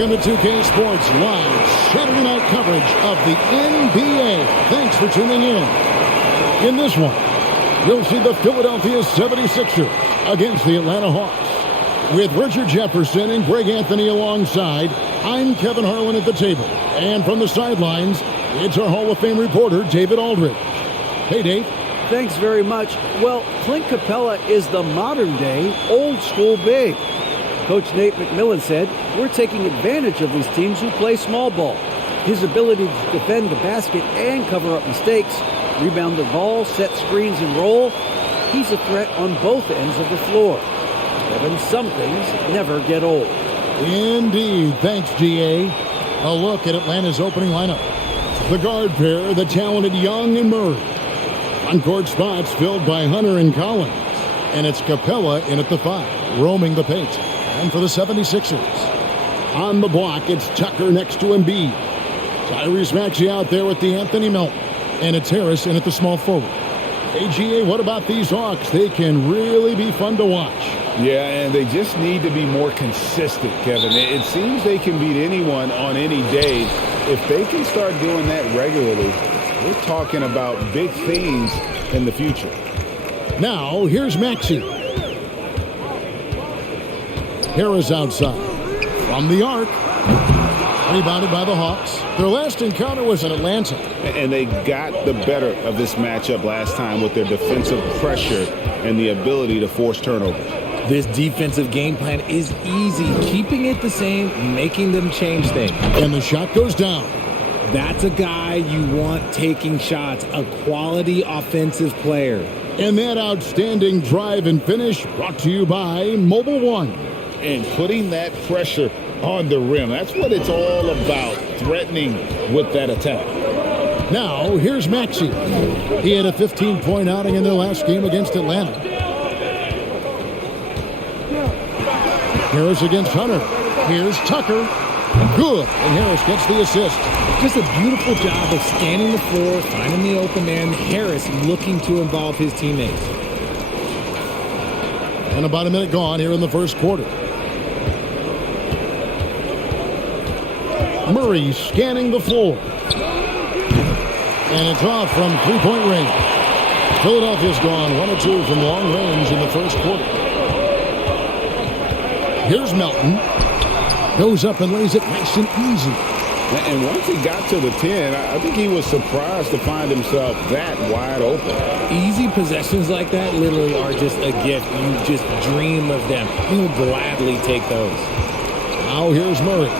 Welcome to 2K Sports Live Saturday night coverage of the NBA. Thanks for tuning in. In this one, you'll see the Philadelphia 76ers against the Atlanta Hawks. With Richard Jefferson and Greg Anthony alongside, I'm Kevin Harlan at the table. And from the sidelines, it's our Hall of Fame reporter, David Aldridge. Hey, Dave. Thanks very much. Well, Clint Capella is the modern-day old-school big. Coach Nate McMillan said, we're taking advantage of these teams who play small ball. His ability to defend the basket and cover up mistakes, rebound the ball, set screens, and roll, he's a threat on both ends of the floor. Kevin, some things never get old. Indeed. Thanks, GA. A look at Atlanta's opening lineup. The guard pair, the talented Young and Murray. On-court spots filled by Hunter and Collins. And it's Capella in at the 5, roaming the paint. And for the 76ers, on the block, it's Tucker next to Embiid. Tyrese Maxey out there with the Anthony Melton. And it's Harris in at the small forward. AGA, what about these Hawks? They can really be fun to watch. Yeah, and they just need to be more consistent, Kevin. It seems they can beat anyone on any day. If they can start doing that regularly, we're talking about big things in the future. Now, here's Maxey. Harris outside. From the arc. Rebounded by the Hawks. Their last encounter was in Atlanta. And they got the better of this matchup last time with their defensive pressure and the ability to force turnovers. This defensive game plan is easy. Keeping it the same, making them change things. And the shot goes down. That's a guy you want taking shots, a quality offensive player. And that outstanding drive and finish brought to you by Mobile One. And putting that pressure on the rim. That's what it's all about, threatening with that attack. Now, here's Maxey. He had a 15-point outing in their last game against Atlanta. Harris against Hunter. Here's Tucker. Good. And Harris gets the assist. Just a beautiful job of scanning the floor, finding the open man. Harris looking to involve his teammates. And about a minute gone here in the first quarter. Murray scanning the floor. And it's off from three-point range. Philadelphia's gone 1 of 2 from long range in the first quarter. Here's Melton. Goes up and lays it nice and easy. And once he got to the 10, I think he was surprised to find himself that wide open. Easy possessions like that literally are just a gift. You just dream of them. You'll gladly take those. Now here's Murray.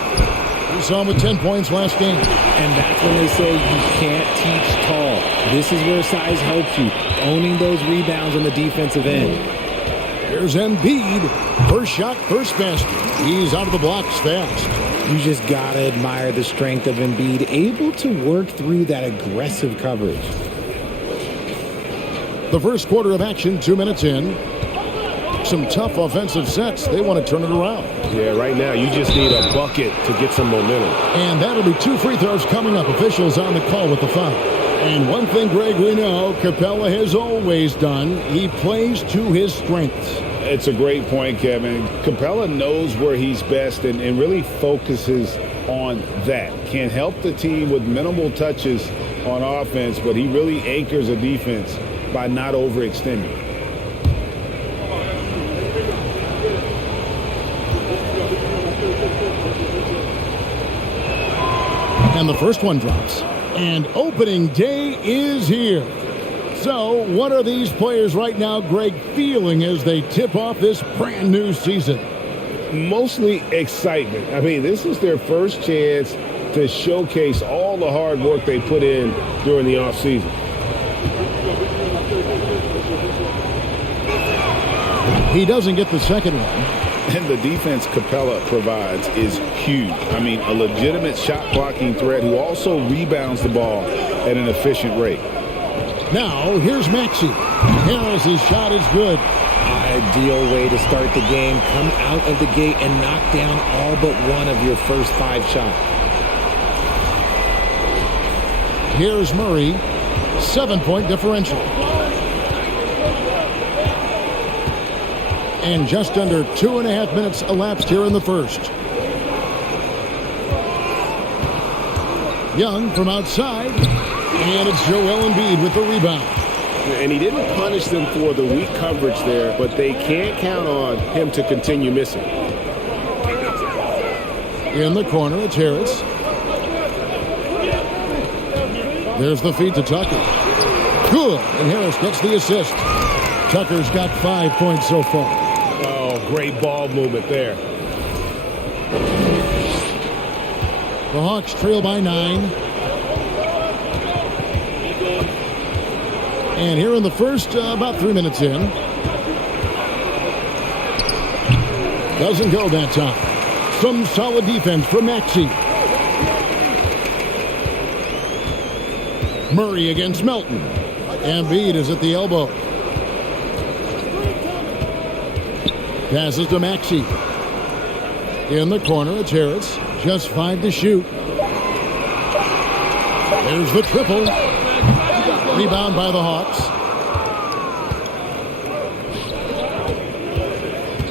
We saw him with 10 points last game. And that's when they say you can't teach tall. This is where size helps you. Owning those rebounds on the defensive end. Here's Embiid. First shot, first basket. He's out of the blocks fast. You just got to admire the strength of Embiid, able to work through that aggressive coverage. The first quarter of action, 2 minutes in. Some tough offensive sets. They want to turn it around. Yeah, right now you just need a bucket to get some momentum. And that'll be 2 free throws coming up. Officials on the call with the foul. And one thing, Greg, we know Capella has always done. He plays to his strengths. It's a great point, Kevin. Capella knows where he's best and really focuses on that. Can help the team with minimal touches on offense, but he really anchors a defense by not overextending. And the first one drops. And opening day is here. So what are these players right now, Greg, feeling as they tip off this brand new season? Mostly excitement. I mean, this is their first chance to showcase all the hard work they put in during the offseason. He doesn't get the second one. And the defense Capella provides is huge. I mean, a legitimate shot blocking threat who also rebounds the ball at an efficient rate. Now, here's Maxey. Harris's shot is good. Ideal way to start the game. Come out of the gate and knock down all but one of your first 5 shots. Here's Murray. 7-point differential. And just under 2.5 minutes elapsed here in the first. Young from outside. And it's Joel Embiid with the rebound. And he didn't punish them for the weak coverage there, but they can't count on him to continue missing. In the corner, it's Harris. There's the feed to Tucker. Good. And Harris gets the assist. Tucker's got 5 points so far. Oh, great ball movement there. The Hawks trail by 9. And here in the first, about 3 minutes in. Doesn't go that time. Some solid defense from Maxey. Murray against Melton. Embiid is at the elbow. Passes to Maxey. In the corner, it's Harris. Just 5 to shoot. There's the triple. Rebound by the Hawks.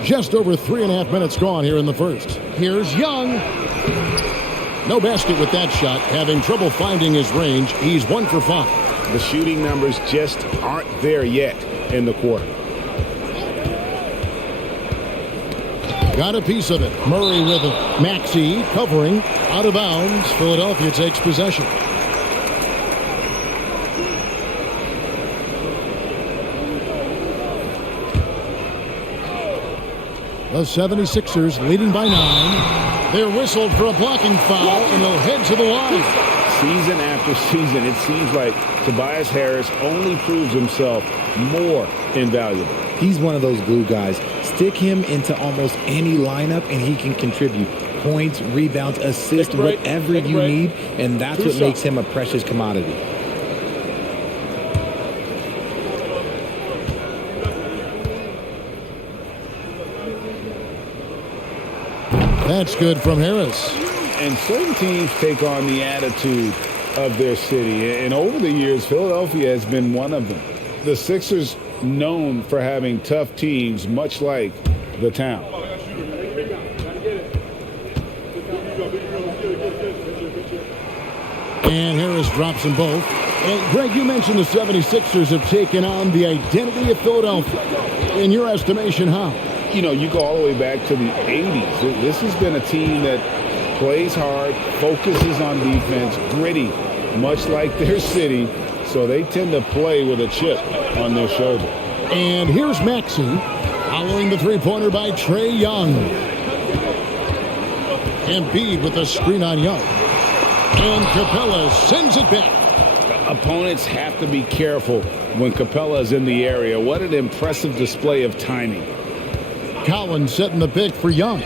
Just over 3.5 minutes gone here in the first. Here's Young. No basket with that shot. Having trouble finding his range. He's 1 for 5. The shooting numbers just aren't there yet in the quarter. Got a piece of it. Murray with it. Maxey covering. Out of bounds. Philadelphia takes possession. The 76ers leading by 9. They're whistled for a blocking foul, and they'll head to the line. Season after season, it seems like Tobias Harris only proves himself more invaluable. He's one of those glue guys. Stick him into almost any lineup, and he can contribute points, rebounds, assists, whatever you need, and that's what makes him a precious commodity. That's good from Harris. And certain teams take on the attitude of their city. And over the years, Philadelphia has been one of them. The Sixers known for having tough teams, much like the town. And Harris drops them both. And Greg, you mentioned the 76ers have taken on the identity of Philadelphia. In your estimation, how? You know, you go all the way back to the 80s. This has been a team that plays hard, focuses on defense, gritty, much like their city. So they tend to play with a chip on their shoulder. And here's Maxey following the three-pointer by Trae Young. Embiid with a screen on Young. And Capella sends it back. Opponents have to be careful when Capella is in the area. What an impressive display of timing. Collins setting the pick for Young.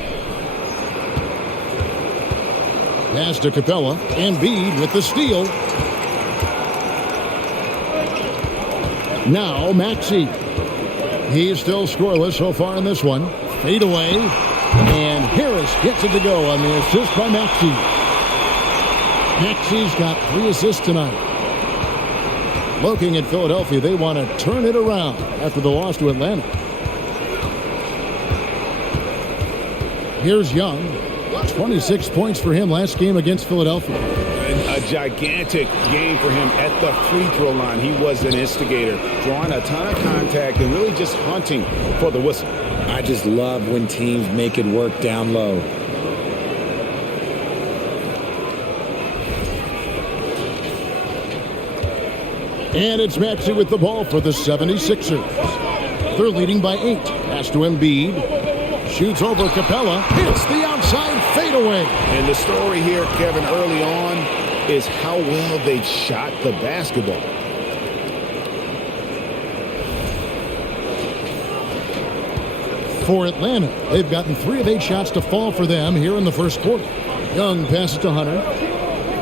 Pass to Capella. Embiid with the steal. Now Maxey. He's still scoreless so far in this one. Fade away. And Harris gets it to go on the assist by Maxey. Maxey's got 3 assists tonight. Looking at Philadelphia, they want to turn it around after the loss to Atlanta. Here's Young. 26 points for him last game against Philadelphia. A gigantic game for him at the free throw line. He was an instigator, drawing a ton of contact and really just hunting for the whistle. I just love when teams make it work down low. And it's Maxey with the ball for the 76ers. They're leading by 8. Pass to Embiid. Shoots over Capella. Hits the outside fadeaway. And the story here, Kevin, early on is how well they shot the basketball. For Atlanta, they've gotten 3 of 8 shots to fall for them here in the first quarter. Young passes to Hunter.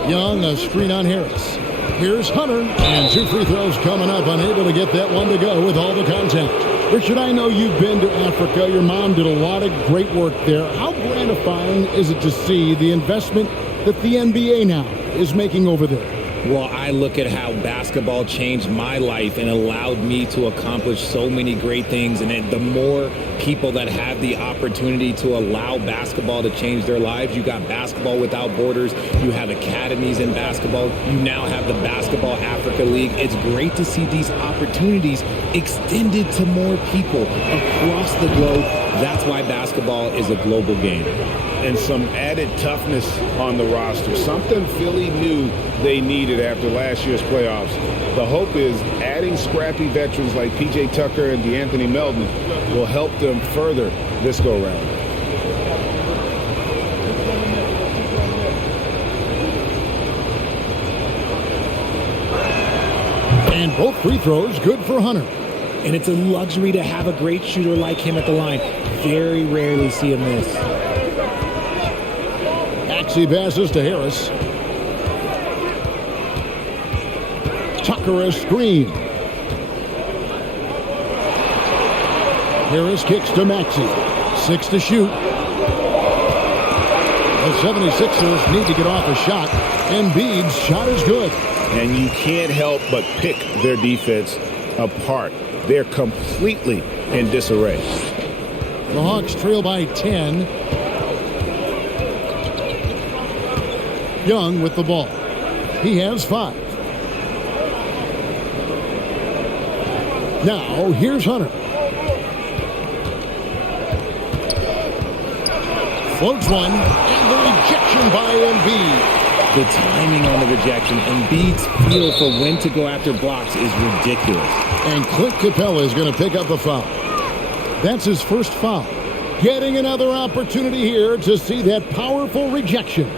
Young, a screen on Harris. Here's Hunter, and 2 free throws coming up, unable to get that one to go with all the contact. Richard, I know you've been to Africa. Your mom did a lot of great work there. How gratifying is it to see the investment that the NBA now is making over there? Well, I look at how basketball changed my life and allowed me to accomplish so many great things. And the more people that have the opportunity to allow basketball to change their lives, you got Basketball Without Borders, you have academies in basketball, you now have the Basketball Africa League. It's great to see these opportunities extended to more people across the globe. That's why basketball is a global game. And some added toughness on the roster, something Philly knew they needed after last year's playoffs. The hope is adding scrappy veterans like P.J. Tucker and DeAnthony Melton will help them further this go-round. And both free throws good for Hunter. And it's a luxury to have a great shooter like him at the line. Very rarely see him miss. Maxey passes to Harris. Tucker a screen. Harris kicks to Maxey. 6 to shoot. The 76ers need to get off a shot. Embiid's shot is good. And you can't help but pick their defense apart. They're completely in disarray. The Hawks trail by 10. Young with the ball. He has 5. Now, here's Hunter. Floats one, and the rejection by Embiid. The timing on the rejection, Embiid's feel for when to go after blocks is ridiculous. And Clint Capella is going to pick up a foul. That's his first foul. Getting another opportunity here to see that powerful rejection.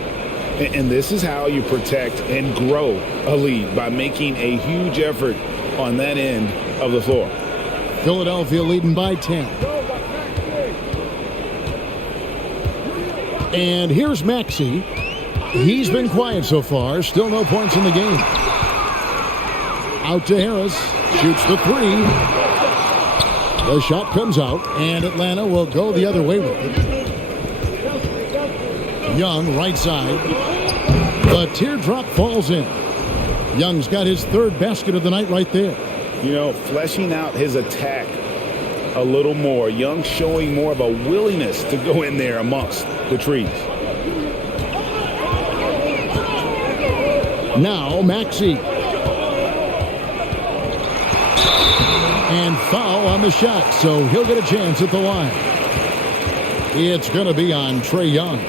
And this is how you protect and grow a lead, by making a huge effort on that end of the floor. Philadelphia leading by 10. And here's Maxey. He's been quiet so far. Still no points in the game. Out to Harris. Shoots the 3. The shot comes out, and Atlanta will go the other way with it. Young, right side. The teardrop falls in. Young's got his 3rd basket of the night right there. You know, fleshing out his attack a little more. Young showing more of a willingness to go in there amongst the trees. Now Maxey. And foul on the shot, so he'll get a chance at the line. It's going to be on Trae Young.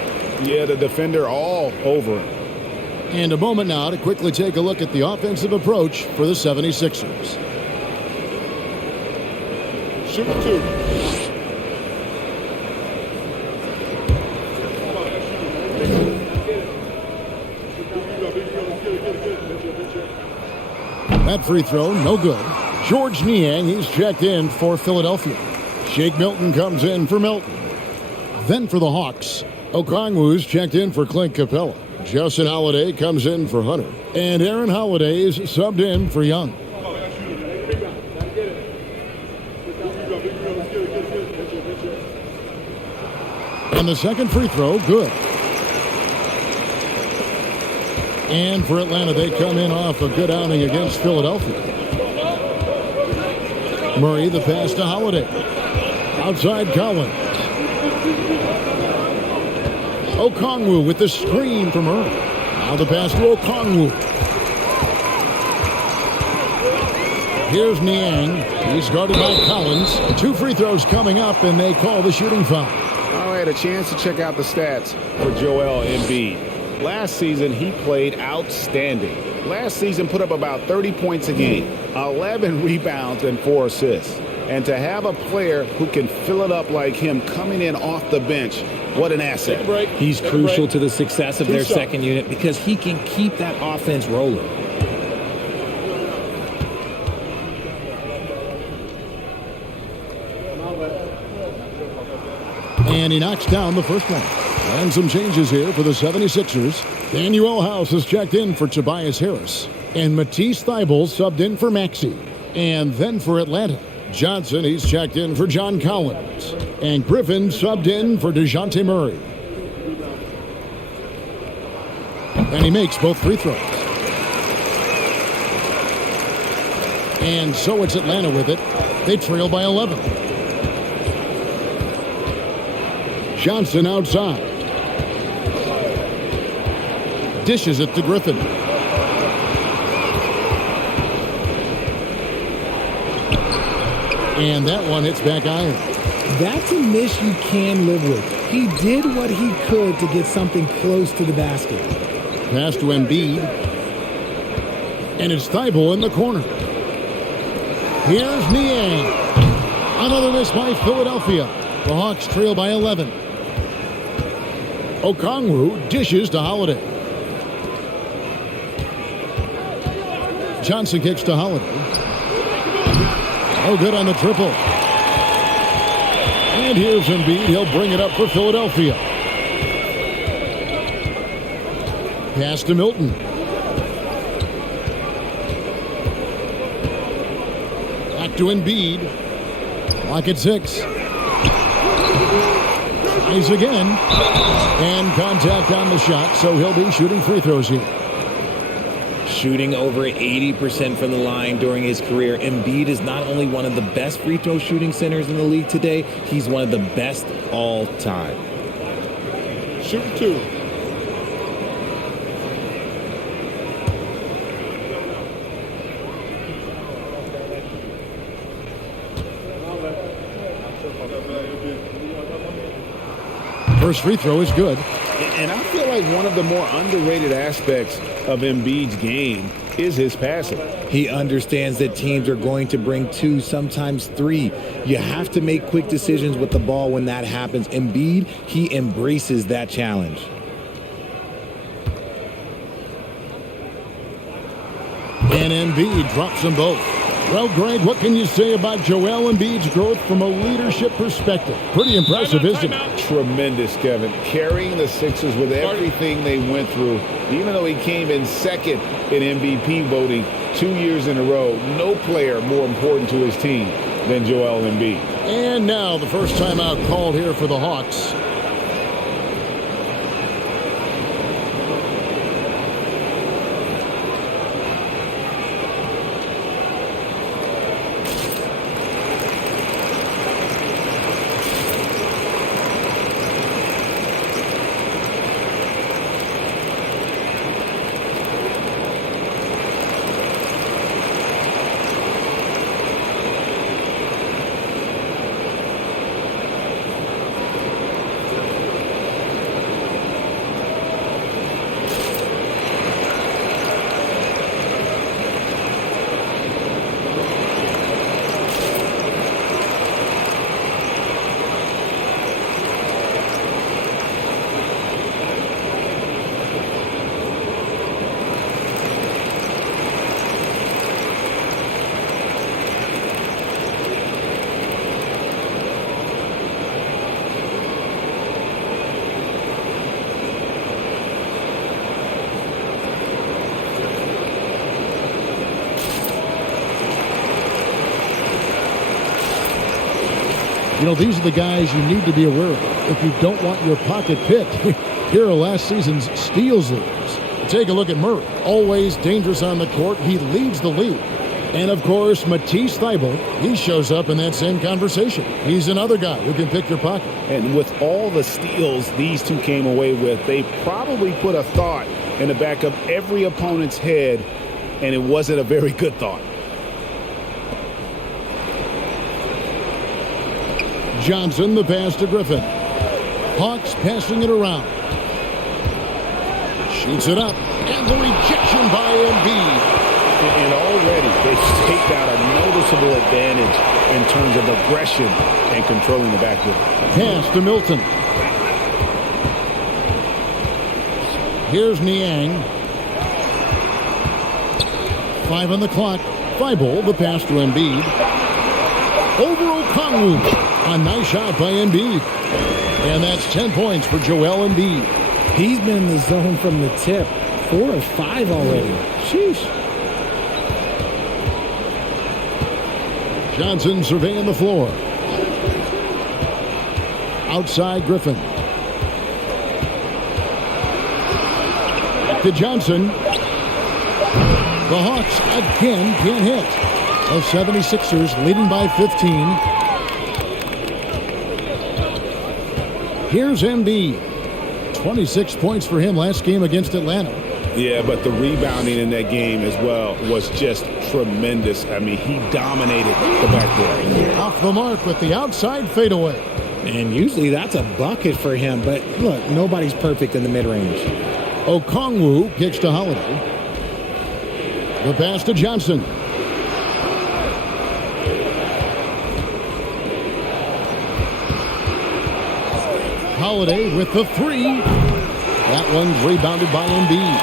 Yeah, the defender all over him. And a moment now to quickly take a look at the offensive approach for the 76ers. Shoot 2. That free throw, no good. George Niang, he's checked in for Philadelphia. Shake Milton comes in for Milton. Then for the Hawks, Okongwu's checked in for Clint Capella. Justin Holiday comes in for Hunter. And Aaron Holiday is subbed in for Young. And the second free throw, good. And for Atlanta, they come in off a good outing against Philadelphia. Murray, the pass to Holiday. Outside Collins. Okongwu with the screen from Murray. Now the pass to Okongwu. Here's Niang. He's guarded by Collins. 2 free throws coming up, and they call the shooting foul. All right, a chance to check out the stats for Joel Embiid. Last season, he played outstanding. Last season, put up about 30 points a game, 11 rebounds, and 4 assists. And to have a player who can fill it up like him coming in off the bench, what an asset. He's crucial to the success of their second unit because he can keep that offense rolling. And he knocks down the first one. And some changes here for the 76ers. Daniel House has checked in for Tobias Harris. And Matisse Thybulle subbed in for Maxey. And then for Atlanta, Johnson, he's checked in for John Collins. And Griffin subbed in for DeJounte Murray. And he makes both free throws. And so it's Atlanta with it. They trail by 11. Johnson outside. Dishes it to Griffin. And that one hits back iron. That's a miss you can live with. He did what he could to get something close to the basket. Pass to Embiid. And it's Thibault in the corner. Here's Niang. Another miss by Philadelphia. The Hawks trail by 11. Okongwu dishes to Holiday. Johnson kicks to Holiday. Oh, good on the triple. And here's Embiid. He'll bring it up for Philadelphia. Pass to Milton. Back to Embiid. Clock at 6. Tries again. And contact on the shot, so he'll be shooting free throws here. Shooting over 80% from the line during his career. Embiid is not only one of the best free throw shooting centers in the league today, he's one of the best all time. Shoot 2. First free throw is good. And I feel like one of the more underrated aspects of Embiid's game is his passing. He understands that teams are going to bring 2, sometimes 3. You have to make quick decisions with the ball when that happens. Embiid, he embraces that challenge. And Embiid drops them both. Well, Greg, what can you say about Joel Embiid's growth from a leadership perspective? Pretty impressive, isn't it? Tremendous, Kevin. Carrying the Sixers with everything they went through. Even though he came in second in MVP voting 2 years in a row, no player more important to his team than Joel Embiid. And now the first timeout called here for the Hawks. You know, these are the guys you need to be aware of if you don't want your pocket picked. Here are last season's steals leaders. Take a look at Murray. Always dangerous on the court. He leads the league. And, of course, Matisse Thybulle, he shows up in that same conversation. He's another guy who can pick your pocket. And with all the steals these two came away with, they probably put a thought in the back of every opponent's head, and it wasn't a very good thought. Johnson, the pass to Griffin. Hawks passing it around. Shoots it up. And the rejection by Embiid. And already they've taken out a noticeable advantage in terms of aggression and controlling the backcourt. Pass to Milton. Here's Niang. 5 on the clock. Thibault, the pass to Embiid. Over Okongwu. A nice shot by Embiid. And that's 10 points for Joel Embiid. He's been in the zone from the tip. 4 of 5 already. Sheesh. Johnson surveying the floor. Outside Griffin. Back to Johnson. The Hawks again can't hit. The 76ers leading by 15. Here's Embiid. 26 points for him last game against Atlanta. Yeah, but the rebounding in that game as well was just tremendous. I mean, he dominated the backboard. Off the mark with the outside fadeaway. And usually that's a bucket for him, but look, nobody's perfect in the mid-range. Okongwu kicks to Holiday. The pass to Johnson. Holiday with the three. That one's rebounded by Embiid.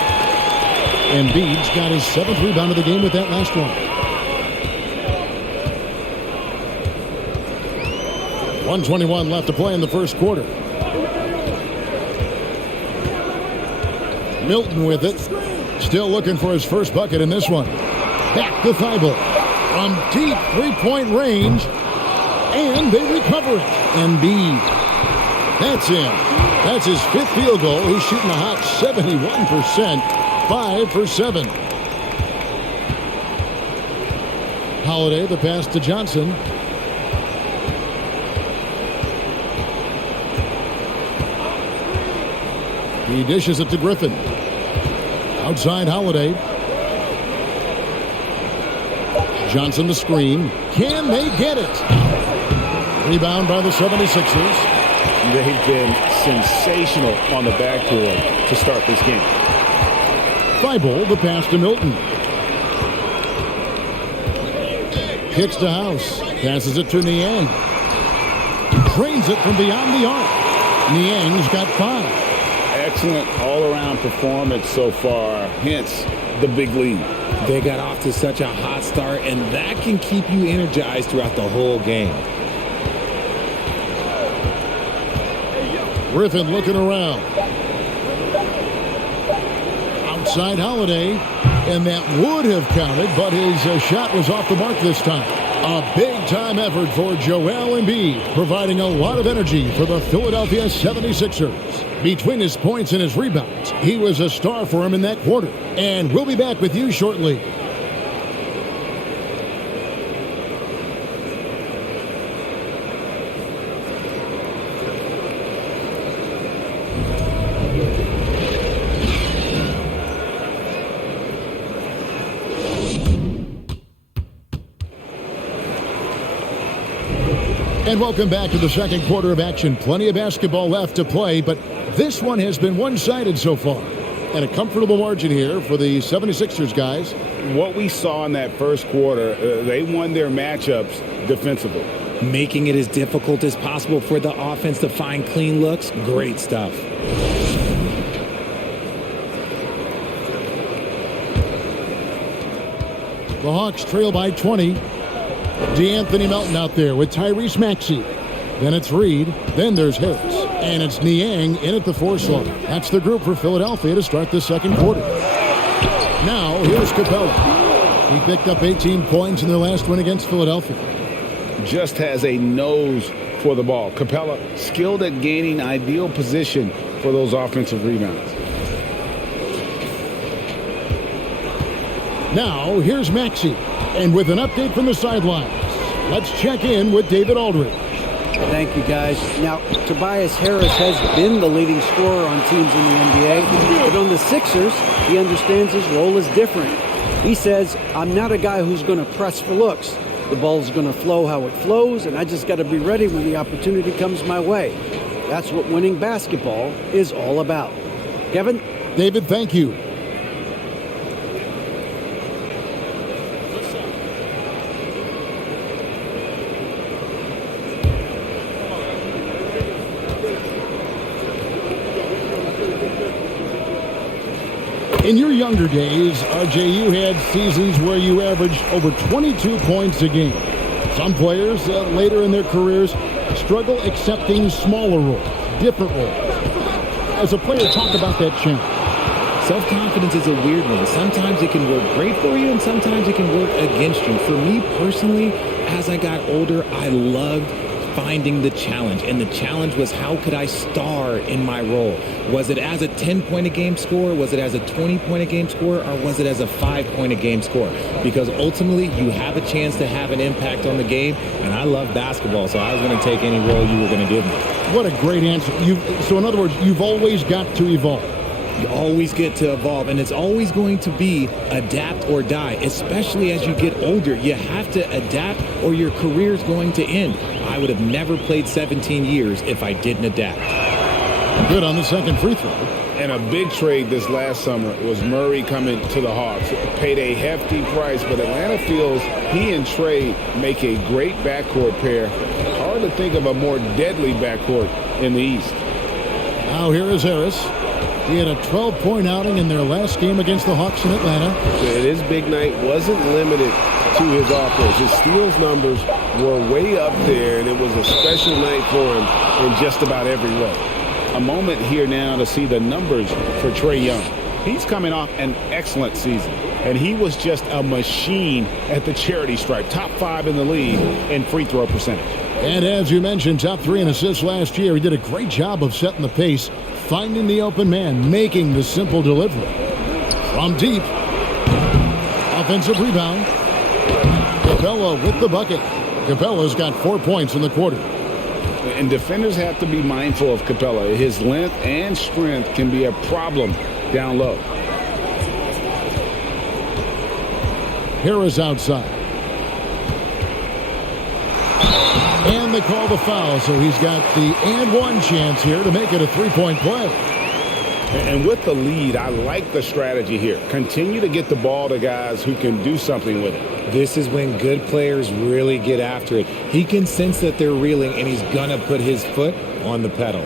Embiid's got his 7th rebound of the game with that last one. 1:21 left to play in the first quarter. Milton with it. Still looking for his first bucket in this one. Back to Thibault. From deep three-point range. And they recover it. Embiid. That's in. That's his 5th field goal. He's shooting a hot 71%. 5 for 7. Holiday, the pass to Johnson. He dishes it to Griffin. Outside Holiday. Johnson the screen. Can they get it? Rebound by the 76ers. They've been sensational on the backboard to start this game. Thibault, the pass to Milton. Kicks to House. Passes it to Niang. Drains it from beyond the arc. Niang's got 5. Excellent all-around performance so far, hence the big lead. They got off to such a hot start, and that can keep you energized throughout the whole game. Griffin looking around. Outside Holiday, and that would have counted, but his shot was off the mark this time. A big-time effort for Joel Embiid, providing a lot of energy for the Philadelphia 76ers. Between his points and his rebounds, he was a star for him in that quarter. And we'll be back with you shortly. And welcome back to the second quarter of action. Plenty of basketball left to play, but this one has been one-sided so far. And a comfortable margin here for the 76ers guys. What we saw in that first quarter, they won their matchups defensively. Making it as difficult as possible for the offense to find clean looks. Great stuff. The Hawks trail by 20. DeAnthony Melton out there with Tyrese Maxey. Then it's Reed. Then there's Harris. And it's Niang in at the 4 slot. That's the group for Philadelphia to start the second quarter. Now, here's Capella. He picked up 18 points in their last win against Philadelphia. Just has a nose for the ball. Capella skilled at gaining ideal position for those offensive rebounds. Now, here's Maxey. And with an update from the sidelines, let's check in with David Aldridge. Thank you, guys. Now, Tobias Harris has been the leading scorer on teams in the NBA, but on the Sixers, he understands his role is different. He says, I'm not a guy who's going to press for looks. The ball's going to flow how it flows, and I just got to be ready when the opportunity comes my way. That's what winning basketball is all about. Kevin? David, thank you. In your younger days, RJ, you had seasons where you averaged over 22 points a game. Some players later in their careers struggle accepting smaller roles, different roles. As a player, talk about that challenge. Self-confidence is a weird one. Sometimes it can work great for you, and sometimes it can work against you. For me personally, as I got older, I loved finding the challenge. And the challenge was, how could I star in my role? Was it as a 10-point-a-game scorer? Was it as a 20-point-a-game scorer? Or was it as a 5-point-a-game scorer? Because ultimately, you have a chance to have an impact on the game. And I love basketball, so I was going to take any role you were going to give me. What a great answer. So in other words, you've always got to evolve. You always get to evolve, and it's always going to be adapt or die, especially as you get older. You have to adapt or your career's going to end. I would have never played 17 years if I didn't adapt. Good on the second free throw. And a big trade this last summer was Murray coming to the Hawks. Paid a hefty price, but Atlanta feels he and Trey make a great backcourt pair. Hard to think of a more deadly backcourt in the East. Now here is Harris. He had a 12-point outing in their last game against the Hawks in Atlanta. His big night wasn't limited to his offense. His steals numbers were way up there, and it was a special night for him in just about every way. A moment here now to see the numbers for Trae Young. He's coming off an excellent season, and he was just a machine at the charity stripe. Top 5 in the league in free throw percentage. And as you mentioned, top 3 in assists last year. He did a great job of setting the pace, finding the open man, making the simple delivery. From deep. Offensive rebound. Capella with the bucket. Capella's got 4 points in the quarter. And defenders have to be mindful of Capella. His length and strength can be a problem down low. Harris outside. And they call the foul, so he's got the and one chance here to make it a three-point play. And with the lead, I like the strategy here. Continue to get the ball to guys who can do something with it. This is when good players really get after it. He can sense that they're reeling, and he's going to put his foot on the pedal.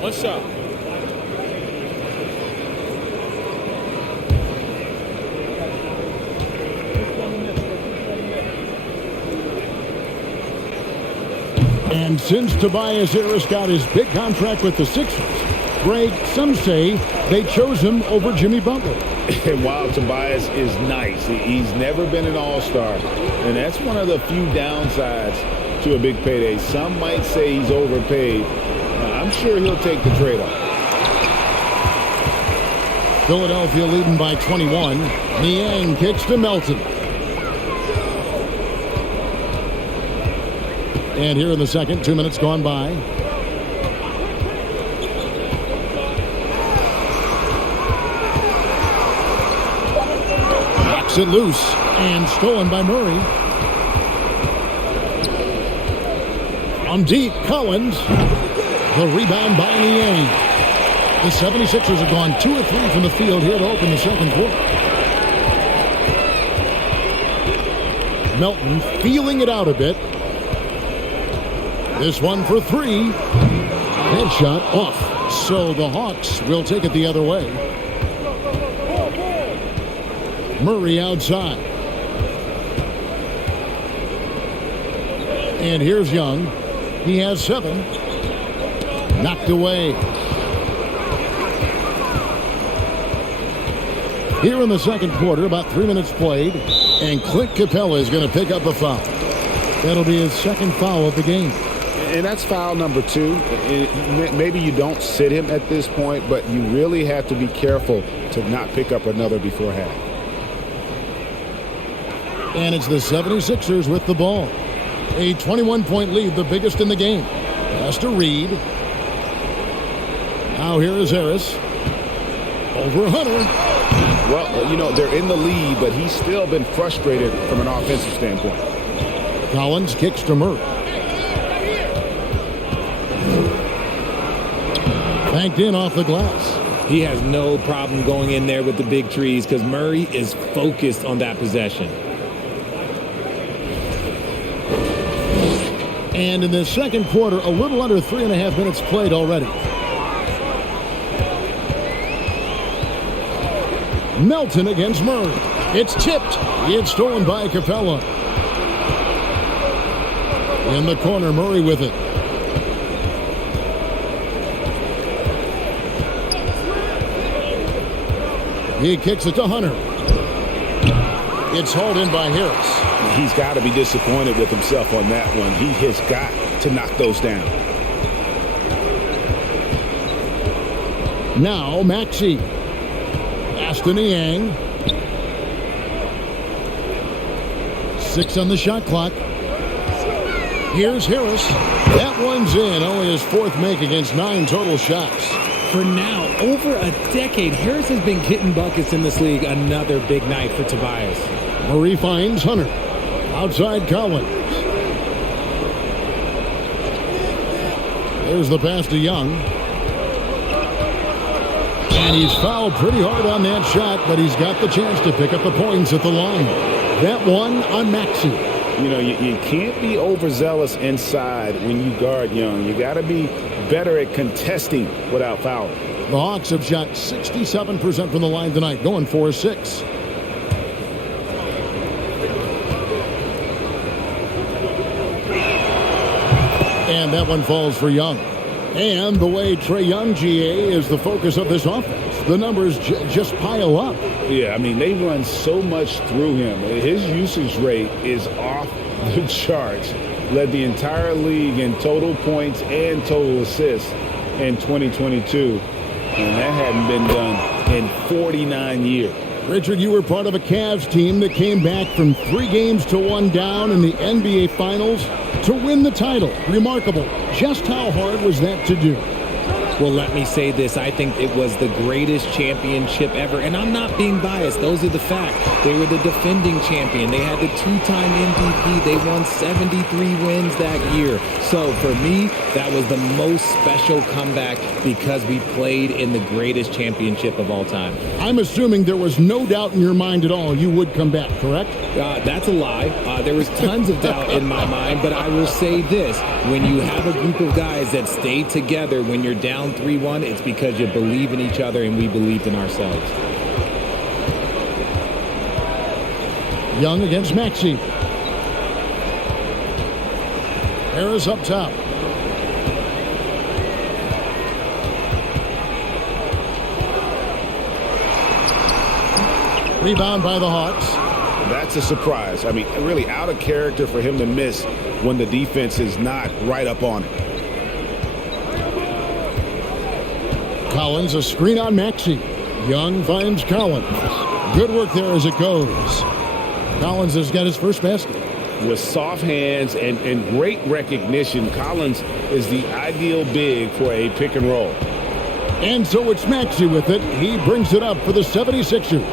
One shot. And since Tobias Harris got his big contract with the Sixers, Greg, some say they chose him over Jimmy Butler. And while Tobias is nice, he's never been an all-star. And that's one of the few downsides to a big payday. Some might say he's overpaid. I'm sure he'll take the trade-off. Philadelphia leading by 21. Niang kicks to Melton. And here in the second, 2 minutes gone by. Knocks it loose and stolen by Murray. From deep, Collins. The rebound by Niang. The 76ers have gone 2 of 3 from the field here to open the second quarter. Melton feeling it out a bit. This one for 3. Headshot off. So the Hawks will take it the other way. Murray outside. And here's Young. He has 7. Knocked away. Here in the second quarter, about 3 minutes played. And Clint Capella is going to pick up a foul. That'll be his second foul of the game. And that's foul number 2. Maybe you don't sit him at this point, but you really have to be careful to not pick up another before half. And it's the 76ers with the ball. A 21-point lead, the biggest in the game. Has to Reed. Now here is Harris. Over Hunter. Well, you know, they're in the lead, but he's still been frustrated from an offensive standpoint. Collins kicks to Murray. Banked in off the glass. He has no problem going in there with the big trees because Murray is focused on that possession. And in the second quarter, a little under 3.5 minutes played already. Melton against Murray. It's tipped. It's stolen by Capella. In the corner, Murray with it. He kicks it to Hunter. It's hauled in by Harris. He's got to be disappointed with himself on that one. He has got to knock those down. Now Maxey. Aston Yang. 6 on the shot clock. Here's Harris. That one's in. Only his 4th make against 9 total shots. For now, over a decade, Harris has been getting buckets in this league. Another big night for Tobias. Murray finds Hunter. Outside Collins. There's the pass to Young. And he's fouled pretty hard on that shot, but he's got the chance to pick up the points at the line. That one on Maxey. You know, you can't be overzealous inside when you guard Young. You got to be better at contesting without fouling. The Hawks have shot 67% from the line tonight, going 4-6. And that one falls for Young. And the way Trae Young, GA, is the focus of this offense. The numbers just pile up. Yeah, I mean, they run so much through him. His usage rate is off the charts. Led the entire league in total points and total assists in 2022. And that hadn't been done in 49 years. Richard, you were part of a Cavs team that came back from 3 games to 1 down in the NBA Finals to win the title. Remarkable. Just how hard was that to do? Well, let me say this. I think it was the greatest championship ever. And I'm not being biased. Those are the facts. They were the defending champion. They had the 2-time MVP. They won 73 wins that year. So for me, that was the most special comeback because we played in the greatest championship of all time. I'm assuming there was no doubt in your mind at all you would come back, correct? That's a lie. There was tons of doubt in my mind, but I will say this. When you have a group of guys that stay together when you're down 3-1, it's because you believe in each other and we believed in ourselves. Young against Maxey. Harris up top. Rebound by the Hawks. That's a surprise. I mean, really out of character for him to miss when the defense is not right up on it. Collins, a screen on Maxey. Young finds Collins. Good work there as it goes. Collins has got his first basket. With soft hands and great recognition, Collins is the ideal big for a pick and roll. And so it's Maxey with it. He brings it up for the 76ers.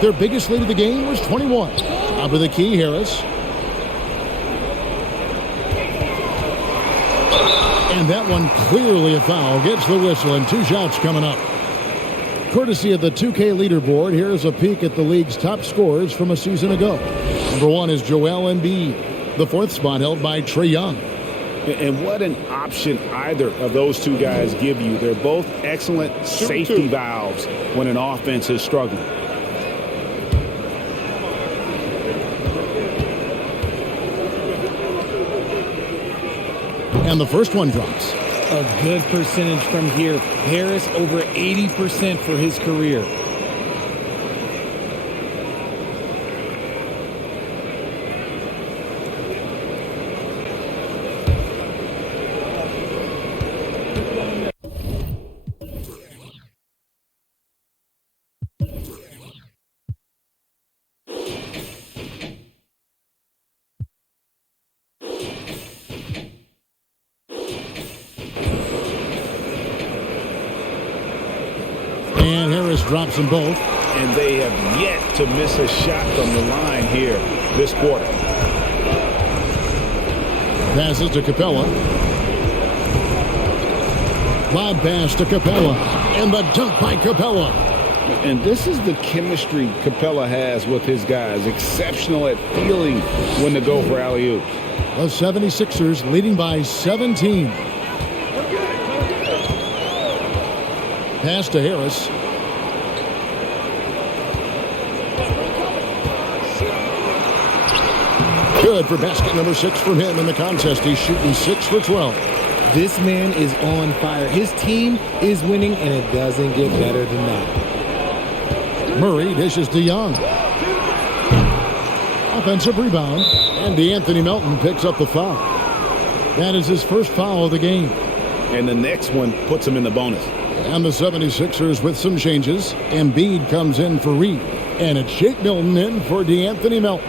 Their biggest lead of the game was 21. Top of the key, Harris. And that one clearly a foul. Gets the whistle and 2 shots coming up. Courtesy of the 2K leaderboard, here's a peek at the league's top scorers from a season ago. Number 1 is Joel Embiid. The 4th spot held by Trae Young. And what an option either of those 2 guys give you. They're both excellent safety valves when an offense is struggling. And the first one drops. A good percentage from here. Harris over 80% for his career. And Harris drops them both. And they have yet to miss a shot from the line here this quarter. Passes to Capella. Lob pass to Capella. And the dunk by Capella. And this is the chemistry Capella has with his guys. Exceptional at feeling when to go for alley-oops. The 76ers leading by 17. Pass to Harris. Good for basket number 6 from him in the contest. He's shooting 6 for 12. This man is on fire. His team is winning, and it doesn't get better than that. Murray dishes to Young. Offensive rebound, and DeAnthony Melton picks up the foul. That is his first foul of the game. And the next one puts him in the bonus. And the 76ers with some changes. Embiid comes in for Reed. And it's Shake Milton in for DeAnthony Melton.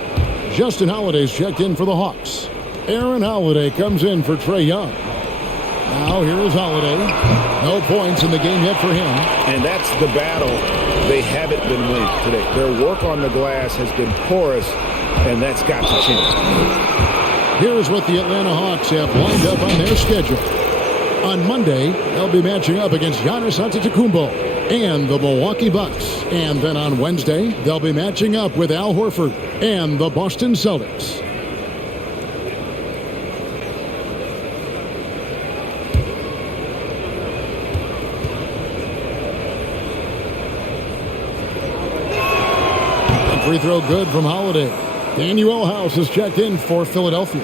Justin Holiday's checked in for the Hawks. Aaron Holiday comes in for Trae Young. Now here is Holiday. No points in the game yet for him. And that's the battle they haven't been winning today. Their work on the glass has been porous, and that's got to change. Here's what the Atlanta Hawks have lined up on their schedule. On Monday, they'll be matching up against Giannis Antetokounmpo and the Milwaukee Bucks. And then on Wednesday, they'll be matching up with Al Horford and the Boston Celtics. Free throw good from Holiday. Daniel House is checked in for Philadelphia.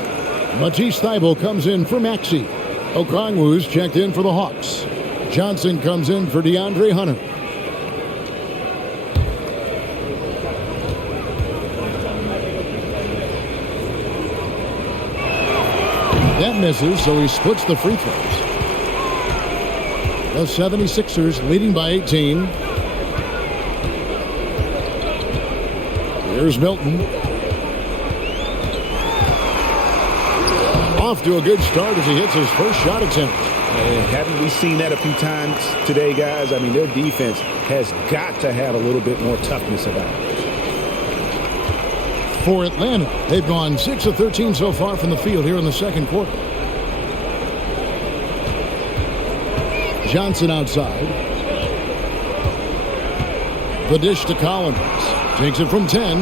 Matisse Thybulle comes in for Maxey. Okongwu's checked in for the Hawks. Johnson comes in for DeAndre Hunter. That misses, so he splits the free throws. The 76ers leading by 18. Here's Milton. Off to a good start as he hits his first shot attempt. Haven't we seen that a few times today, guys? I mean, their defense has got to have a little bit more toughness about it. For Atlanta, they've gone 6 of 13 so far from the field here in the second quarter. Johnson outside. The dish to Collins. Takes it from 10.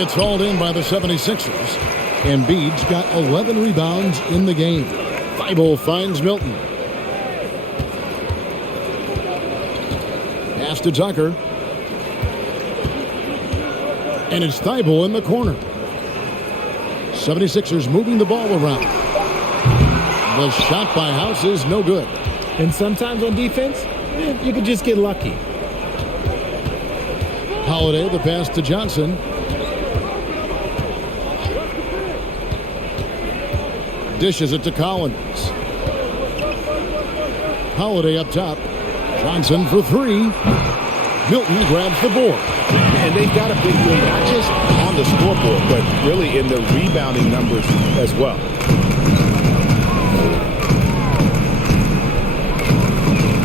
It's hauled in by the 76ers. Embiid's got 11 rebounds in the game. Thybulle finds Milton. Pass to Tucker. And it's Thybulle in the corner. 76ers moving the ball around. The shot by House is no good. And sometimes on defense, you could just get lucky. Holiday, the pass to Johnson. Dishes it to Collins. Holiday up top. Johnson for three. Milton grabs the board. And they've got a big lead, not just on the scoreboard, but really in the rebounding numbers as well.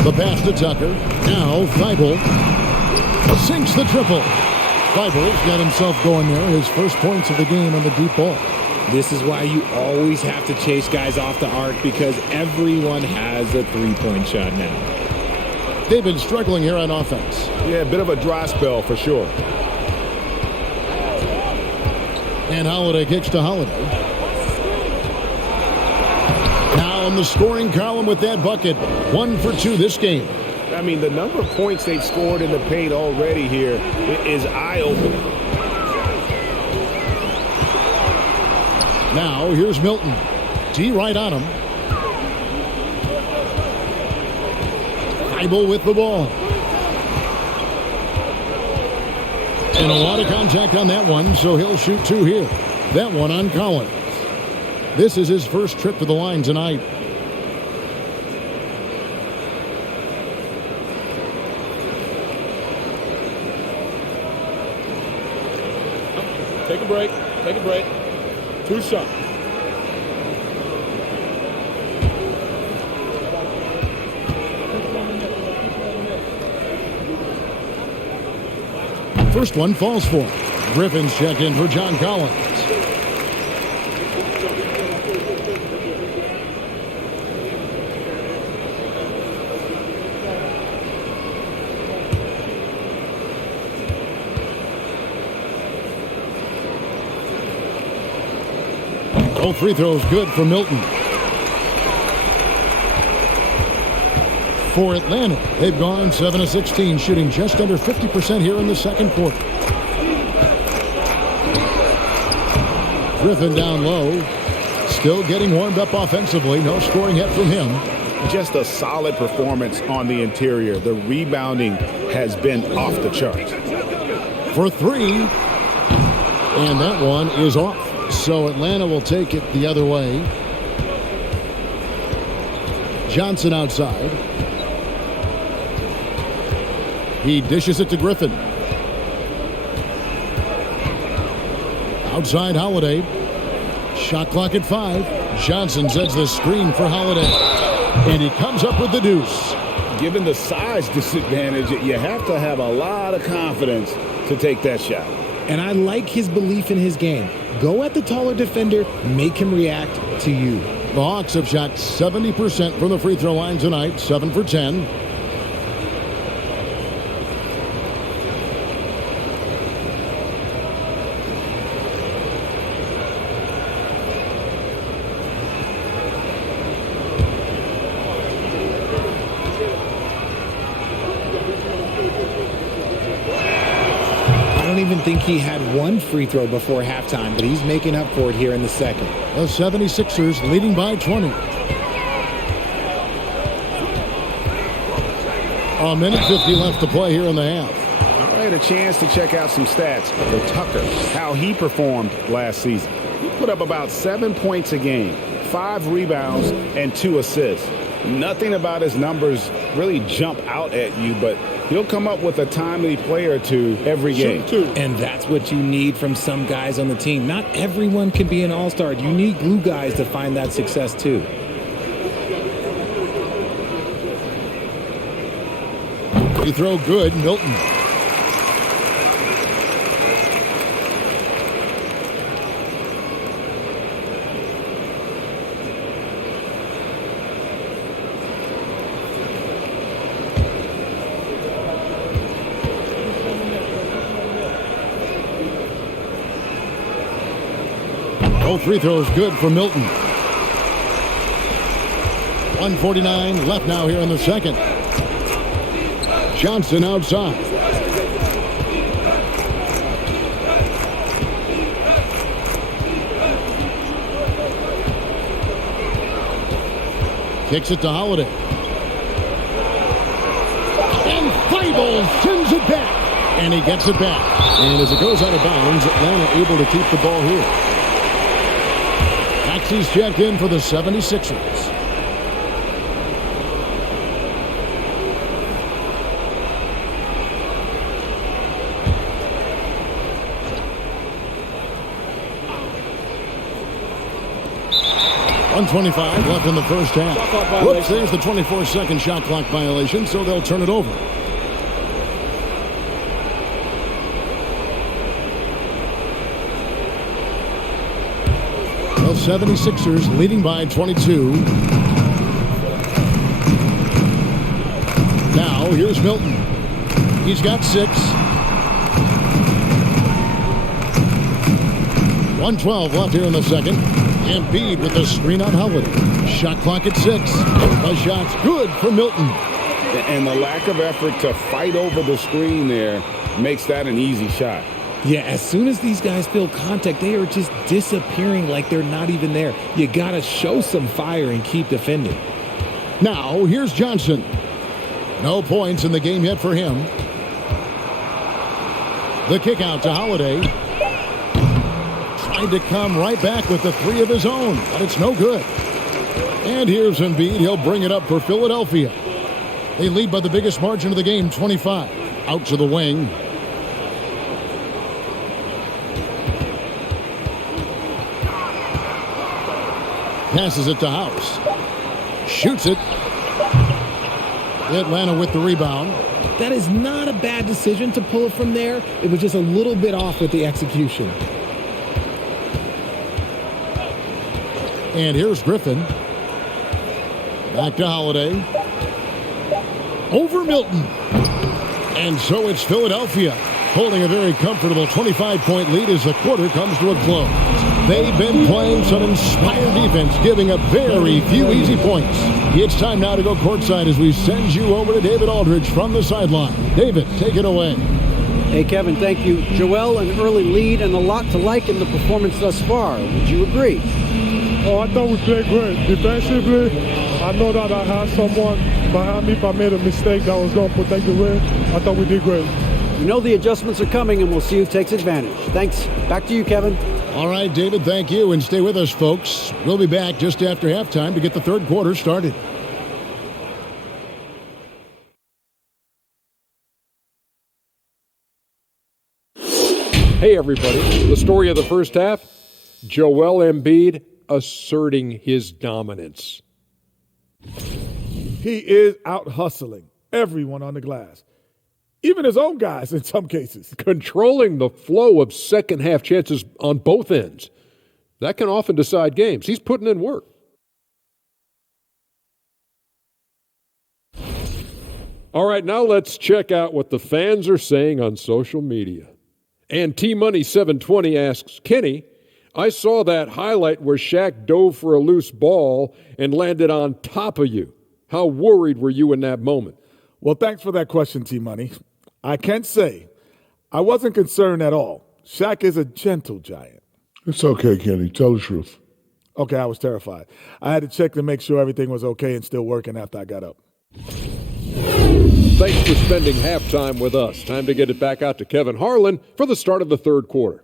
The pass to Tucker. Now Thybulle sinks the triple. Thybulle's got himself going there. His first points of the game on the deep ball. This is why you always have to chase guys off the arc, because everyone has a three-point shot now. They've been struggling here on offense. Yeah, a bit of a dry spell for sure. And Holiday kicks to Holiday. Now in the scoring column with that bucket. 1 for 2 this game. I mean, the number of points they've scored in the paint already here is eye-opening. Now here's Milton. D right on him. Thybulle with the ball. And a lot of contact on that one, so he'll shoot 2 here. That one on Collins. This is his first trip to the line tonight. Take a break. Take a break. 2 shots. First one falls for him. Griffin's checked in for John Collins. All free throws good for Milton. For Atlanta, they've gone 7 of 16, shooting just under 50% here in the second quarter. Griffin down low, still getting warmed up offensively. No scoring yet from him. Just a solid performance on the interior. The rebounding has been off the charts. for three. And that one is off. So Atlanta will take it the other way. Johnson outside. He dishes it to Griffin. Outside Holiday. Shot clock at 5. Johnson sets the screen for Holiday. And he comes up with the deuce. Given the size disadvantage, you have to have a lot of confidence to take that shot. And I like his belief in his game. Go at the taller defender, make him react to you. The Hawks have shot 70% from the free throw line tonight, 7 for 10. I don't even think he had one free throw before halftime, but he's making up for it here in the second. The 76ers leading by 20. A minute 50 left to play here in the half. All right, a chance to check out some stats for Tucker, how he performed last season. He put up about 7 points a game, 5 rebounds, and 2 assists. Nothing about his numbers really jump out at you, but he'll come up with a timely play or two every game. And that's what you need from some guys on the team. Not everyone can be an all-star. You need glue guys to find that success too. Free throw good, Milton. Both free throws good for Milton. 1:49 left now here in the second. Johnson outside. Kicks it to Holiday. And Thibault sends it back. And he gets it back. And as it goes out of bounds, Atlanta able to keep the ball here. He's checked in for the 76ers. .125 left in the first half. Whoops, there's the 24-second shot clock violation, so they'll turn it over. The 76ers leading by 22. Now here's Milton. He's got 6. 1:12 left here in the second. Embiid with the screen on Holiday. Shot clock at 6. The shot's good for Milton. And the lack of effort to fight over the screen there makes that an easy shot. Yeah, as soon as these guys feel contact, they are just disappearing like they're not even there. You got to show some fire and keep defending. Now, here's Johnson. No points in the game yet for him. The kick out to Holiday. Trying to come right back with the 3 of his own, but it's no good. And here's Embiid. He'll bring it up for Philadelphia. They lead by the biggest margin of the game, 25. Out to the wing. Passes it to House. Shoots it. Atlanta with the rebound. That is not a bad decision to pull it from there. It was just a little bit off with the execution. And here's Griffin. Back to Holiday. Over Milton. And so it's Philadelphia holding a very comfortable 25-point lead as the quarter comes to a close. They've been playing some inspired defense, giving up very few easy points. It's time now to go courtside as we send you over to David Aldridge from the sideline. David, take it away. Hey, Kevin, thank you. Joel, an early lead and a lot to like in the performance thus far. Would you agree? Oh, I thought we played great. Defensively, I know that I had someone behind me if I made a mistake that was going to protect the rim. I thought we did great. You know the adjustments are coming, and we'll see who takes advantage. Thanks. Back to you, Kevin. All right, David, thank you. And stay with us, folks. We'll be back just after halftime to get the third quarter started. Hey, everybody. The story of the first half, Joel Embiid asserting his dominance. He is out hustling everyone on the glass, even his own guys in some cases. Controlling the flow of second-half chances on both ends. That can often decide games. He's putting in work. All right, now let's check out what the fans are saying on social media. And T-Money720 asks, Kenny, I saw that highlight where Shaq dove for a loose ball and landed on top of you. How worried were you in that moment? Well, thanks for that question, T-Money. I can't say I wasn't concerned at all. Shaq is a gentle giant. It's okay, Kenny. Tell the truth. Okay, I was terrified. I had to check to make sure everything was okay and still working after I got up. Thanks for spending halftime with us. Time to get it back out to Kevin Harlan for the start of the third quarter.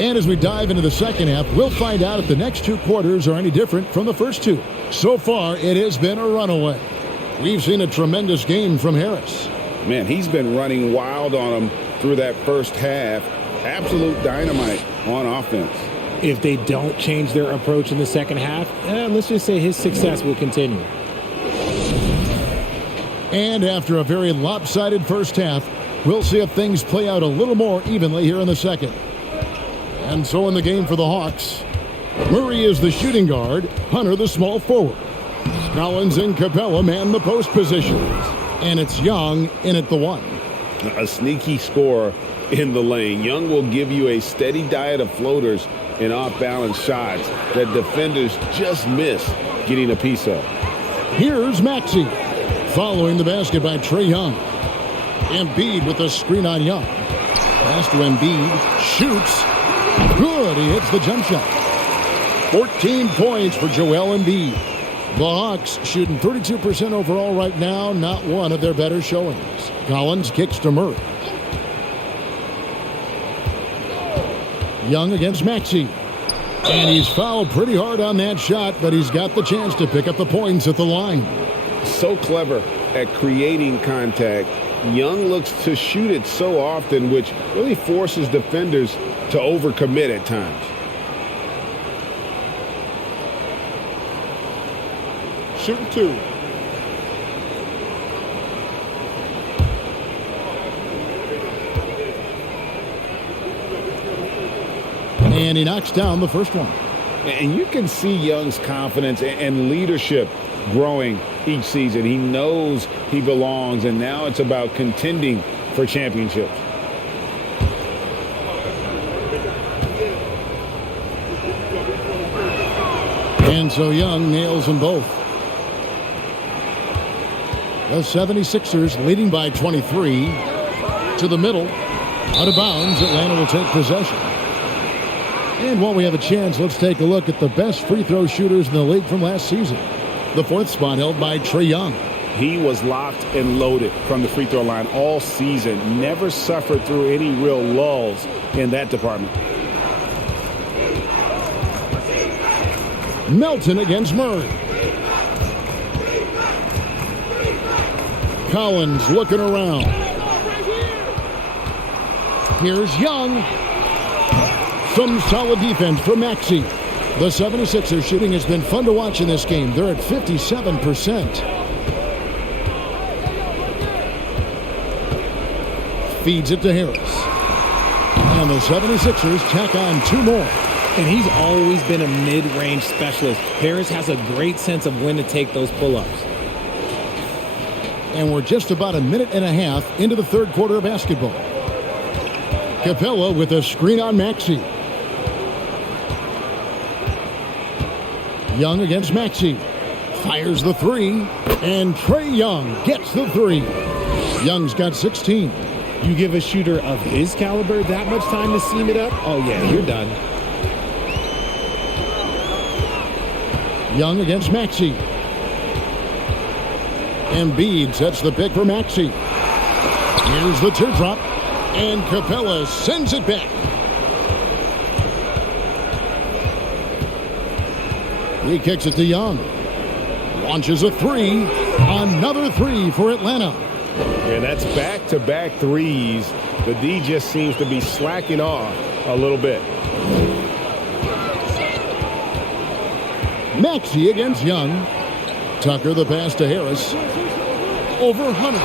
And as we dive into the second half, we'll find out if the next two quarters are any different from the first two. So far, it has been a runaway. We've seen a tremendous game from Harris. Man, he's been running wild on them through that first half. Absolute dynamite on offense. If they don't change their approach in the second half, let's just say his success will continue. And after a very lopsided first half, we'll see if things play out a little more evenly here in the second. And so in the game for the Hawks, Murray is the shooting guard, Hunter the small forward. Collins and Capella man the post positions. And it's Young in at the one. A sneaky scorer in the lane. Young will give you a steady diet of floaters and off-balance shots that defenders just miss getting a piece of. Here's Maxey following the basket by Trae Young. Embiid with a screen on Young. Pass to Embiid. Shoots. Good. He hits the jump shot. 14 points for Joel Embiid. The Hawks shooting 32% overall right now. Not one of their better showings. Collins kicks to Murray. Young against Maxey. And he's fouled pretty hard on that shot, but he's got the chance to pick up the points at the line. So clever at creating contact. Young looks to shoot it so often, which really forces defenders to overcommit at times. Shooting two. And he knocks down the first one. And you can see Young's confidence and leadership growing each season. He knows he belongs, and now it's about contending for championships. And so Young nails them both. The 76ers leading by 23 to the middle. Out of bounds, Atlanta will take possession. And while we have a chance, let's take a look at the best free throw shooters in the league from last season. The fourth spot held by Trae Young. He was locked and loaded from the free throw line all season. Never suffered through any real lulls in that department. Melton against Murray. Collins looking around. Here's Young. Some solid defense from Maxey. The 76ers shooting has been fun to watch in this game. They're at 57%. Feeds it to Harris. And the 76ers tack on two more. And he's always been a mid-range specialist. Harris has a great sense of when to take those pull-ups. And we're just about a minute and a half into the third quarter of basketball. Capella with a screen on Maxey. Young against Maxey. Fires the three. And Trae Young gets the three. Young's got 16. You give a shooter of his caliber that much time to seam it up, oh yeah, you're done. Young against Maxey. Embiid sets the pick for Maxey. Here's the teardrop, and Capella sends it back. He kicks it to Young. Launches a three. Another three for Atlanta. And that's back-to-back threes. The D just seems to be slacking off a little bit. Maxey against Young. Tucker the pass to Harris. Over Hunter.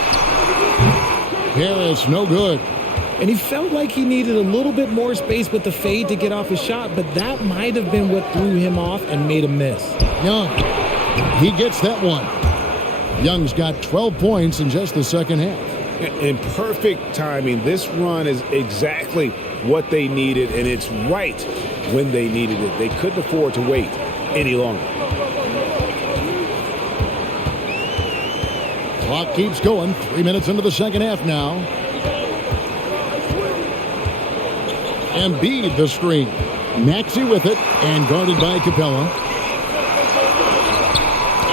Harris no good. And he felt like he needed a little bit more space with the fade to get off his shot, but that might have been what threw him off and made him miss. Young. He gets that one. Young's got 12 points in just the second half. In perfect timing. This run is exactly what they needed, and it's right when they needed it. They couldn't afford to wait any longer. Clock keeps going. 3 minutes into the second half now. Embiid the screen. Maxey with it and guarded by Capella.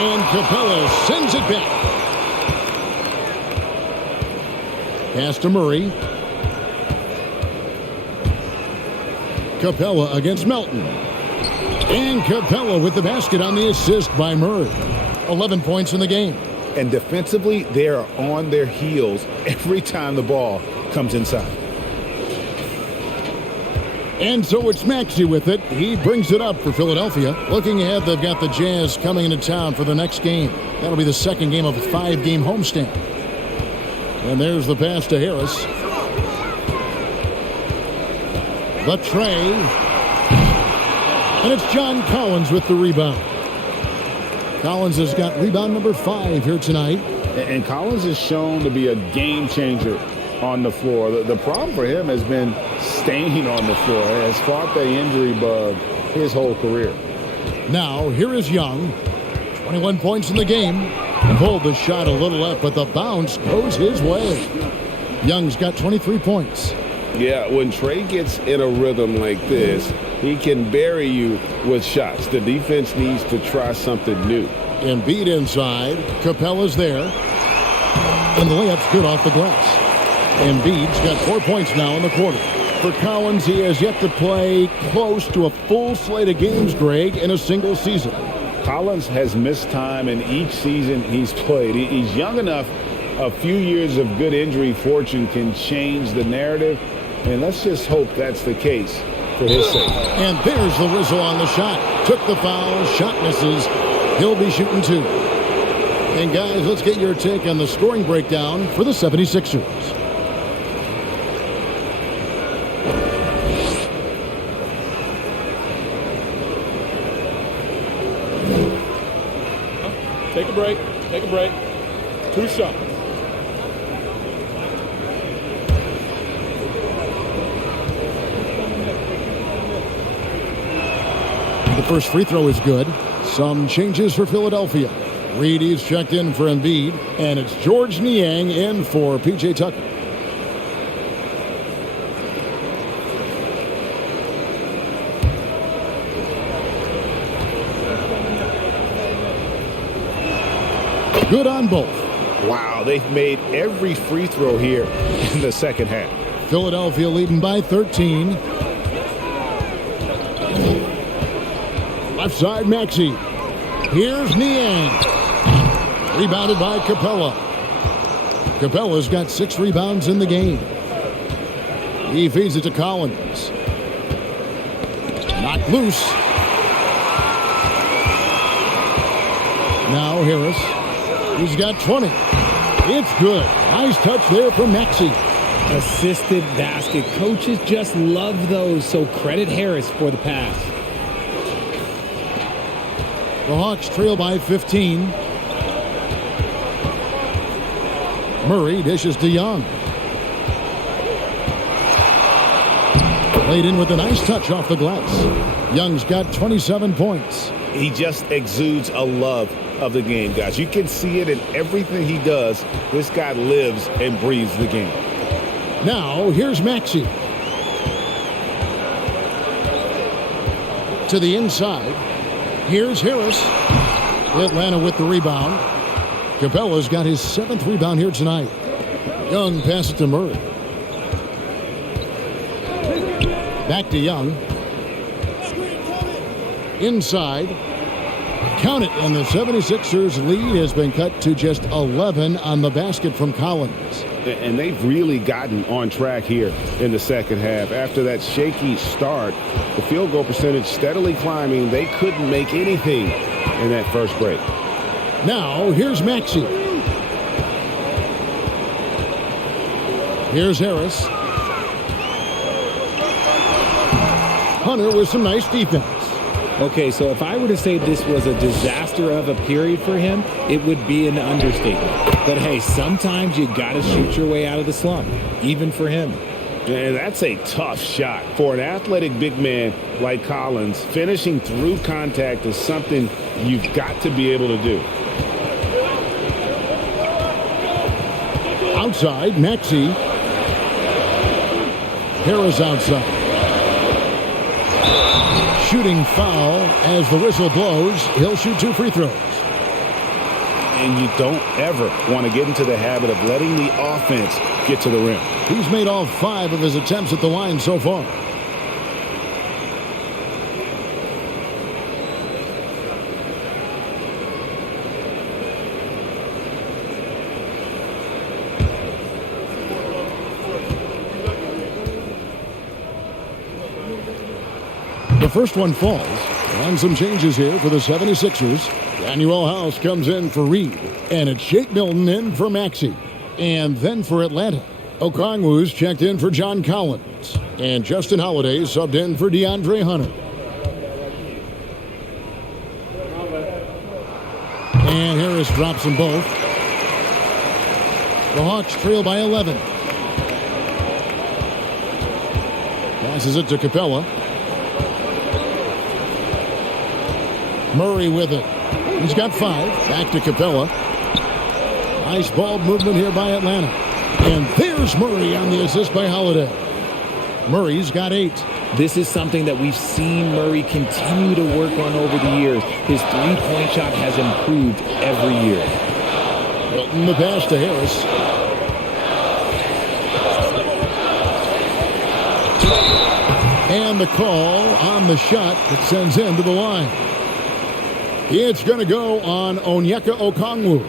And Capella sends it back. Pass to Murray. Capella against Melton. And Capella with the basket on the assist by Murray. 11 points in the game. And defensively, they are on their heels every time the ball comes inside. And so it's Maxey with it. He brings it up for Philadelphia. Looking ahead, they've got the Jazz coming into town for the next game. That'll be the second game of a 5-game homestand. And there's the pass to Harris. The tray. And it's John Collins with the rebound. Collins has got rebound number 5 here tonight. And Collins is shown to be a game changer on the floor. The problem for him has been staying on the floor. He has fought the injury bug his whole career. Now, here is Young. 21 points in the game. Pulled the shot a little left, but the bounce goes his way. Young's got 23 points. Yeah, when Trey gets in a rhythm like this, he can bury you with shots. The defense needs to try something new. Embiid inside. Capella's there. And the layup's good off the glass. Embiid's got 4 points now in the quarter. For Collins, he has yet to play close to a full slate of games, Greg, in a single season. Collins has missed time in each season he's played. He's young enough. A few years of good injury fortune can change the narrative. And let's just hope that's the case for his sake. And there's the whistle on the shot. Took the foul. Shot misses. He'll be shooting 2. And guys, let's get your take on the scoring breakdown for the 76ers. Take a break. Take a break. 2 shots. The first free throw is good. Some changes for Philadelphia. Reedy's checked in for Embiid, and it's George Niang in for P.J. Tucker. Good on both. Wow, they've made every free throw here in the second half. Philadelphia leading by 13. Left side, Maxey. Here's Niang. Rebounded by Capella. Capella's got 6 rebounds in the game. He feeds it to Collins. Knocked loose. Now Harris. He's got 20. It's good. Nice touch there from Maxey. Assisted basket. Coaches just love those, so credit Harris for the pass. The Hawks trail by 15. Murray dishes to Young. Played in with a nice touch off the glass. Young's got 27 points. He just exudes a love of the game, guys. You can see it in everything he does. This guy lives and breathes the game. Now, here's Maxey. To the inside. Here's Harris. Atlanta with the rebound. Capella's got his 7th rebound here tonight. Young passes to Murray. Back to Young. Inside. Count it, and the 76ers lead has been cut to just 11 on the basket from Collins. And they've really gotten on track here in the second half. After that shaky start, the field goal percentage steadily climbing. They couldn't make anything in that first break. Now, here's Maxey. Here's Harris. Hunter with some nice defense. Okay, so if I were to say this was a disaster of a period for him, it would be an understatement. But hey, sometimes you got to shoot your way out of the slump, even for him. And that's a tough shot. For an athletic big man like Collins, finishing through contact is something you've got to be able to do. Outside, Maxey. Harris outside. Shooting foul as the whistle blows. He'll shoot 2 free throws. And you don't ever want to get into the habit of letting the offense get to the rim. He's made all 5 of his attempts at the line so far. The first one falls. And some changes here for the 76ers. Daniel House comes in for Reed. And it's Shake Milton in for Maxey. And then for Atlanta, Okongwu's checked in for John Collins. And Justin Holiday subbed in for DeAndre Hunter. And Harris drops them both. The Hawks trail by 11. Passes it to Capella. Murray with it. He's got 5. Back to Capella. Nice ball movement here by Atlanta. And there's Murray on the assist by Holiday. Murray's got 8. This is something that we've seen Murray continue to work on over the years. His three-point shot has improved every year. Milton the pass to Harris. And the call on the shot that sends him to the line. It's going to go on Onyeka Okongwu.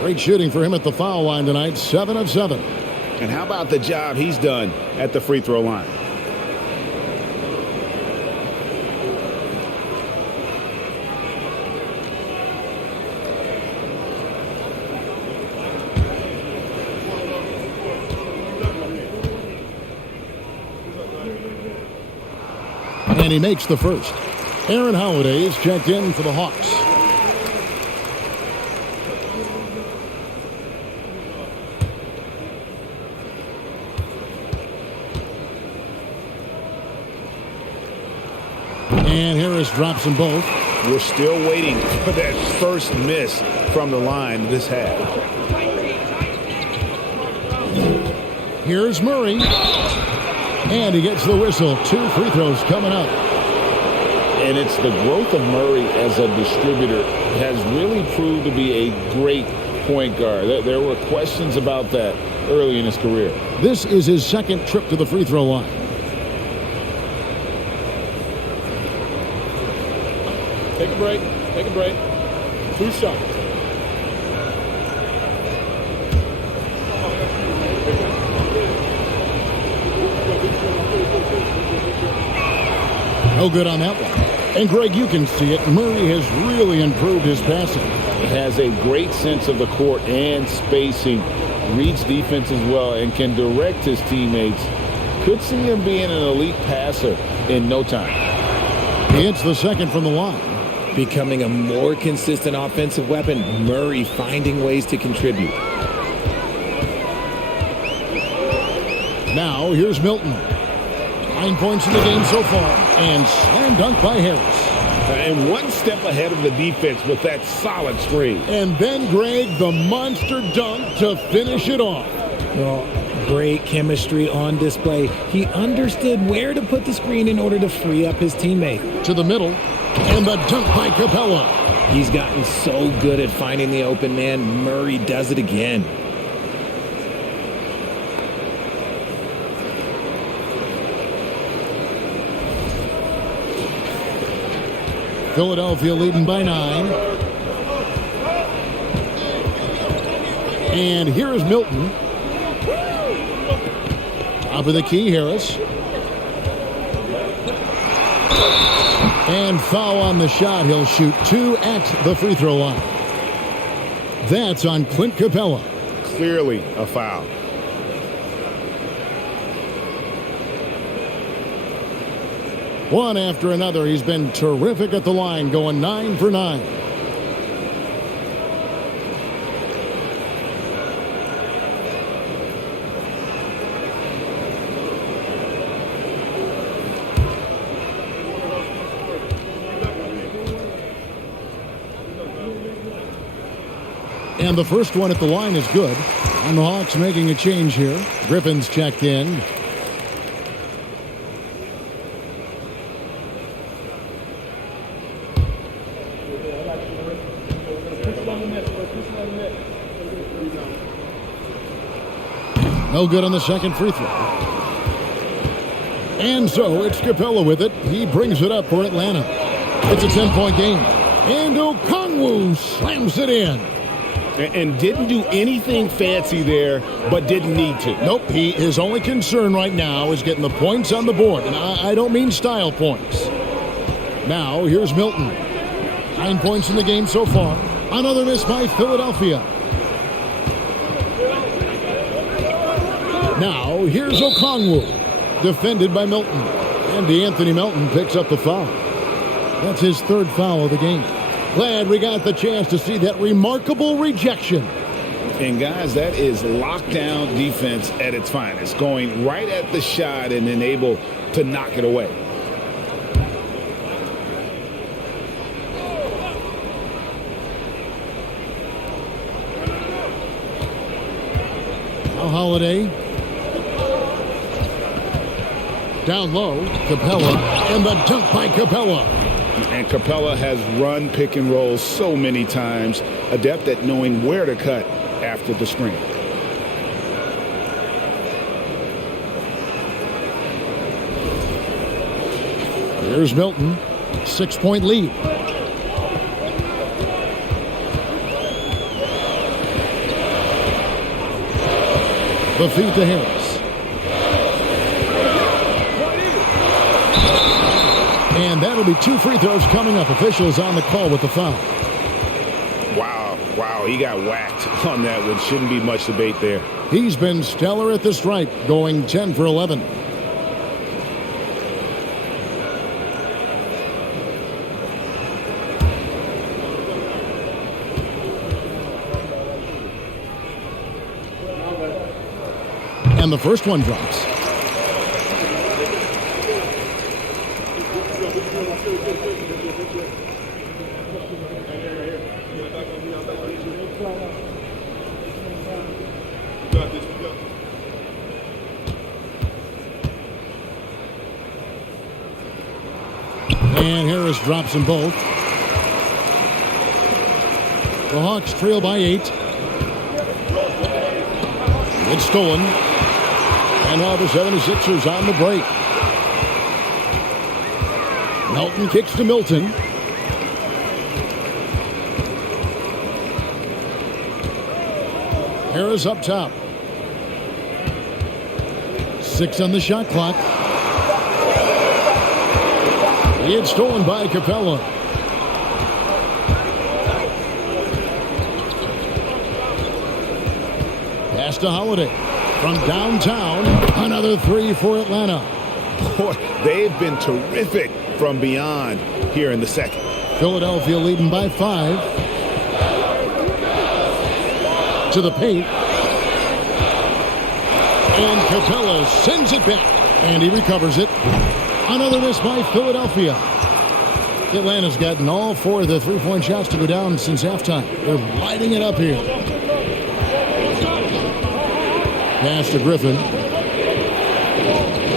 Great shooting for him at the foul line tonight, 7 of 7. And how about the job he's done at the free throw line? And he makes the first. Aaron Holiday is checked in for the Hawks. And Harris drops them both. We're still waiting for that first miss from the line this half. Here's Murray. And he gets the whistle. 2 free throws coming up. And it's the growth of Murray as a distributor has really proved to be a great point guard. There were questions about that early in his career. This is his 2nd trip to the free throw line. Take a break. Take a break. 2 shots. No good on that one. And, Greg, you can see it. Murray has really improved his passing. He has a great sense of the court and spacing, reads defense as well, and can direct his teammates. Could see him being an elite passer in no time. He hits the 2nd from the line. Becoming a more consistent offensive weapon, Murray finding ways to contribute. Now, here's Milton. 9 points in the game so far. And slam dunk by Harris. And one step ahead of the defense with that solid screen. And then, Greg, the monster dunk to finish it off. Well, great chemistry on display. He understood where to put the screen in order to free up his teammate. To the middle, and the dunk by Capella. He's gotten so good at finding the open man. Murray does it again. Philadelphia leading by 9. And here is Milton. Top of the key, Harris. And foul on the shot. He'll shoot 2 at the free throw line. That's on Clint Capella. Clearly a foul. One after another. He's been terrific at the line, going 9 for 9. And the first one at the line is good. And the Hawks making a change here. Griffin's checked in. No good on the second free throw. And so it's Capella with it. He brings it up for Atlanta. It's a 10-point game. And Okongwu slams it in. And didn't do anything fancy there, but didn't need to. Nope, his only concern right now is getting the points on the board. And I don't mean style points. Now, here's Milton. 9 points in the game so far. Another miss by Philadelphia. Now, here's Okongwu. Defended by Milton. And DeAnthony Melton picks up the foul. That's his 3rd foul of the game. Glad we got the chance to see that remarkable rejection. And guys, that is lockdown defense at its finest. Going right at the shot and then able to knock it away. Now Holiday. Down low, Capella. And the dunk by Capella. And Capella has run pick and rolls so many times, adept at knowing where to cut after the screen. Here's Milton, 6-point lead. The feed to Harris. And that'll be 2 free throws coming up. Officials on the call with the foul. Wow, he got whacked on that one. Shouldn't be much debate there. He's been stellar at the stripe, going 10 for 11. And the first one drops. And Harris drops them both. The Hawks trail by 8. It's stolen. And now the 76ers on the break. Melton kicks to Milton. Harris up top. 6 on the shot clock. It's stolen by Capella. Pass to Holiday. From downtown, another 3 for Atlanta. Boy, they've been terrific from beyond here in the second. Philadelphia leading by 5. To the paint. And Capella sends it back. And he recovers it. Another miss by Philadelphia. Atlanta's gotten all 4 of the 3-point shots to go down since halftime. They're lighting it up here. Pass to Griffin.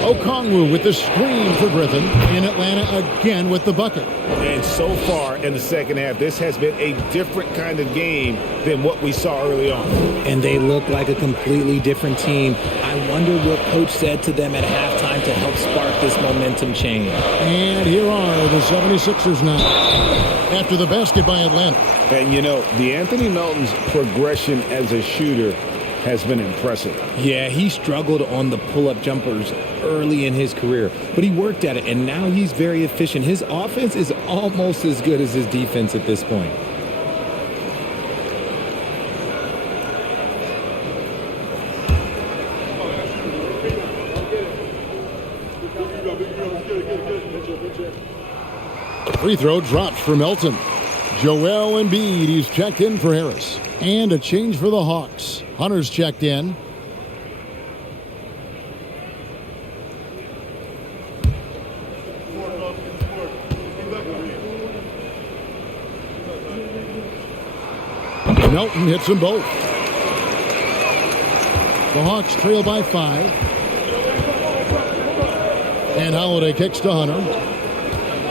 Okongwu with the screen for Griffin. And Atlanta again with the bucket. And so far in the second half, this has been a different kind of game than what we saw early on. And they look like a completely different team. I wonder what Coach said to them at halftime to help spark this momentum change. And here are the 76ers now after the basket by Atlanta. And, you know, the Anthony Melton's progression as a shooter has been impressive. Yeah, he struggled on the pull-up jumpers early in his career, but he worked at it, and now he's very efficient. His offense is almost as good as his defense at this point. Free throw drops for Melton. Joel Embiid, he's checked in for Harris. And a change for the Hawks. Hunter's checked in. Melton hits them both. The Hawks trail by 5. And Holiday kicks to Hunter.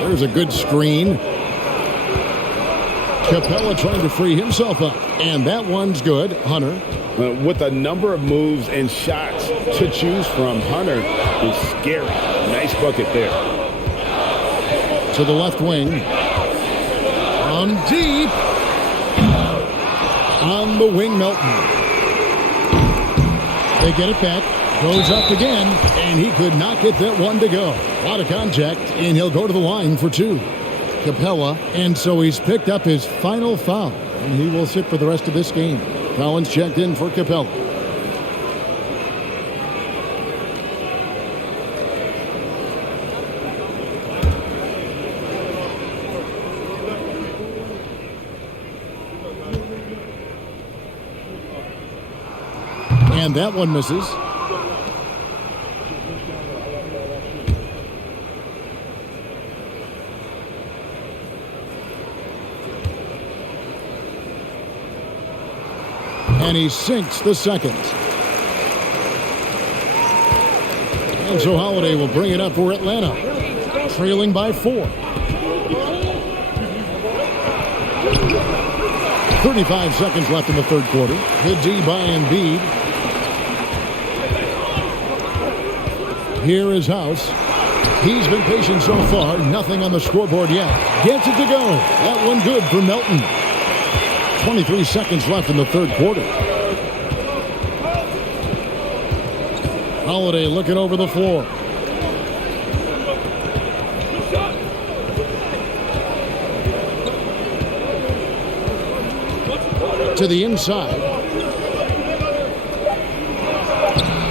There's a good screen. Capella trying to free himself up. And that one's good. Hunter. With a number of moves and shots to choose from, Hunter is scary. Nice bucket there. To the left wing. On deep. On the wing, Melton. They get it back. Goes up again. And he could not get that one to go. A lot of contact. And he'll go to the line for 2. Capella. And so he's picked up his final foul. And he will sit for the rest of this game. Collins checked in for Capella. And that one misses. And he sinks the second. And so Holiday will bring it up for Atlanta. Trailing by 4. 35 seconds left in the third quarter. Good D by Embiid. Here is House. He's been patient so far. Nothing on the scoreboard yet. Gets it to go. That one good for Melton. 23 seconds left in the third quarter. Holiday looking over the floor. To the inside.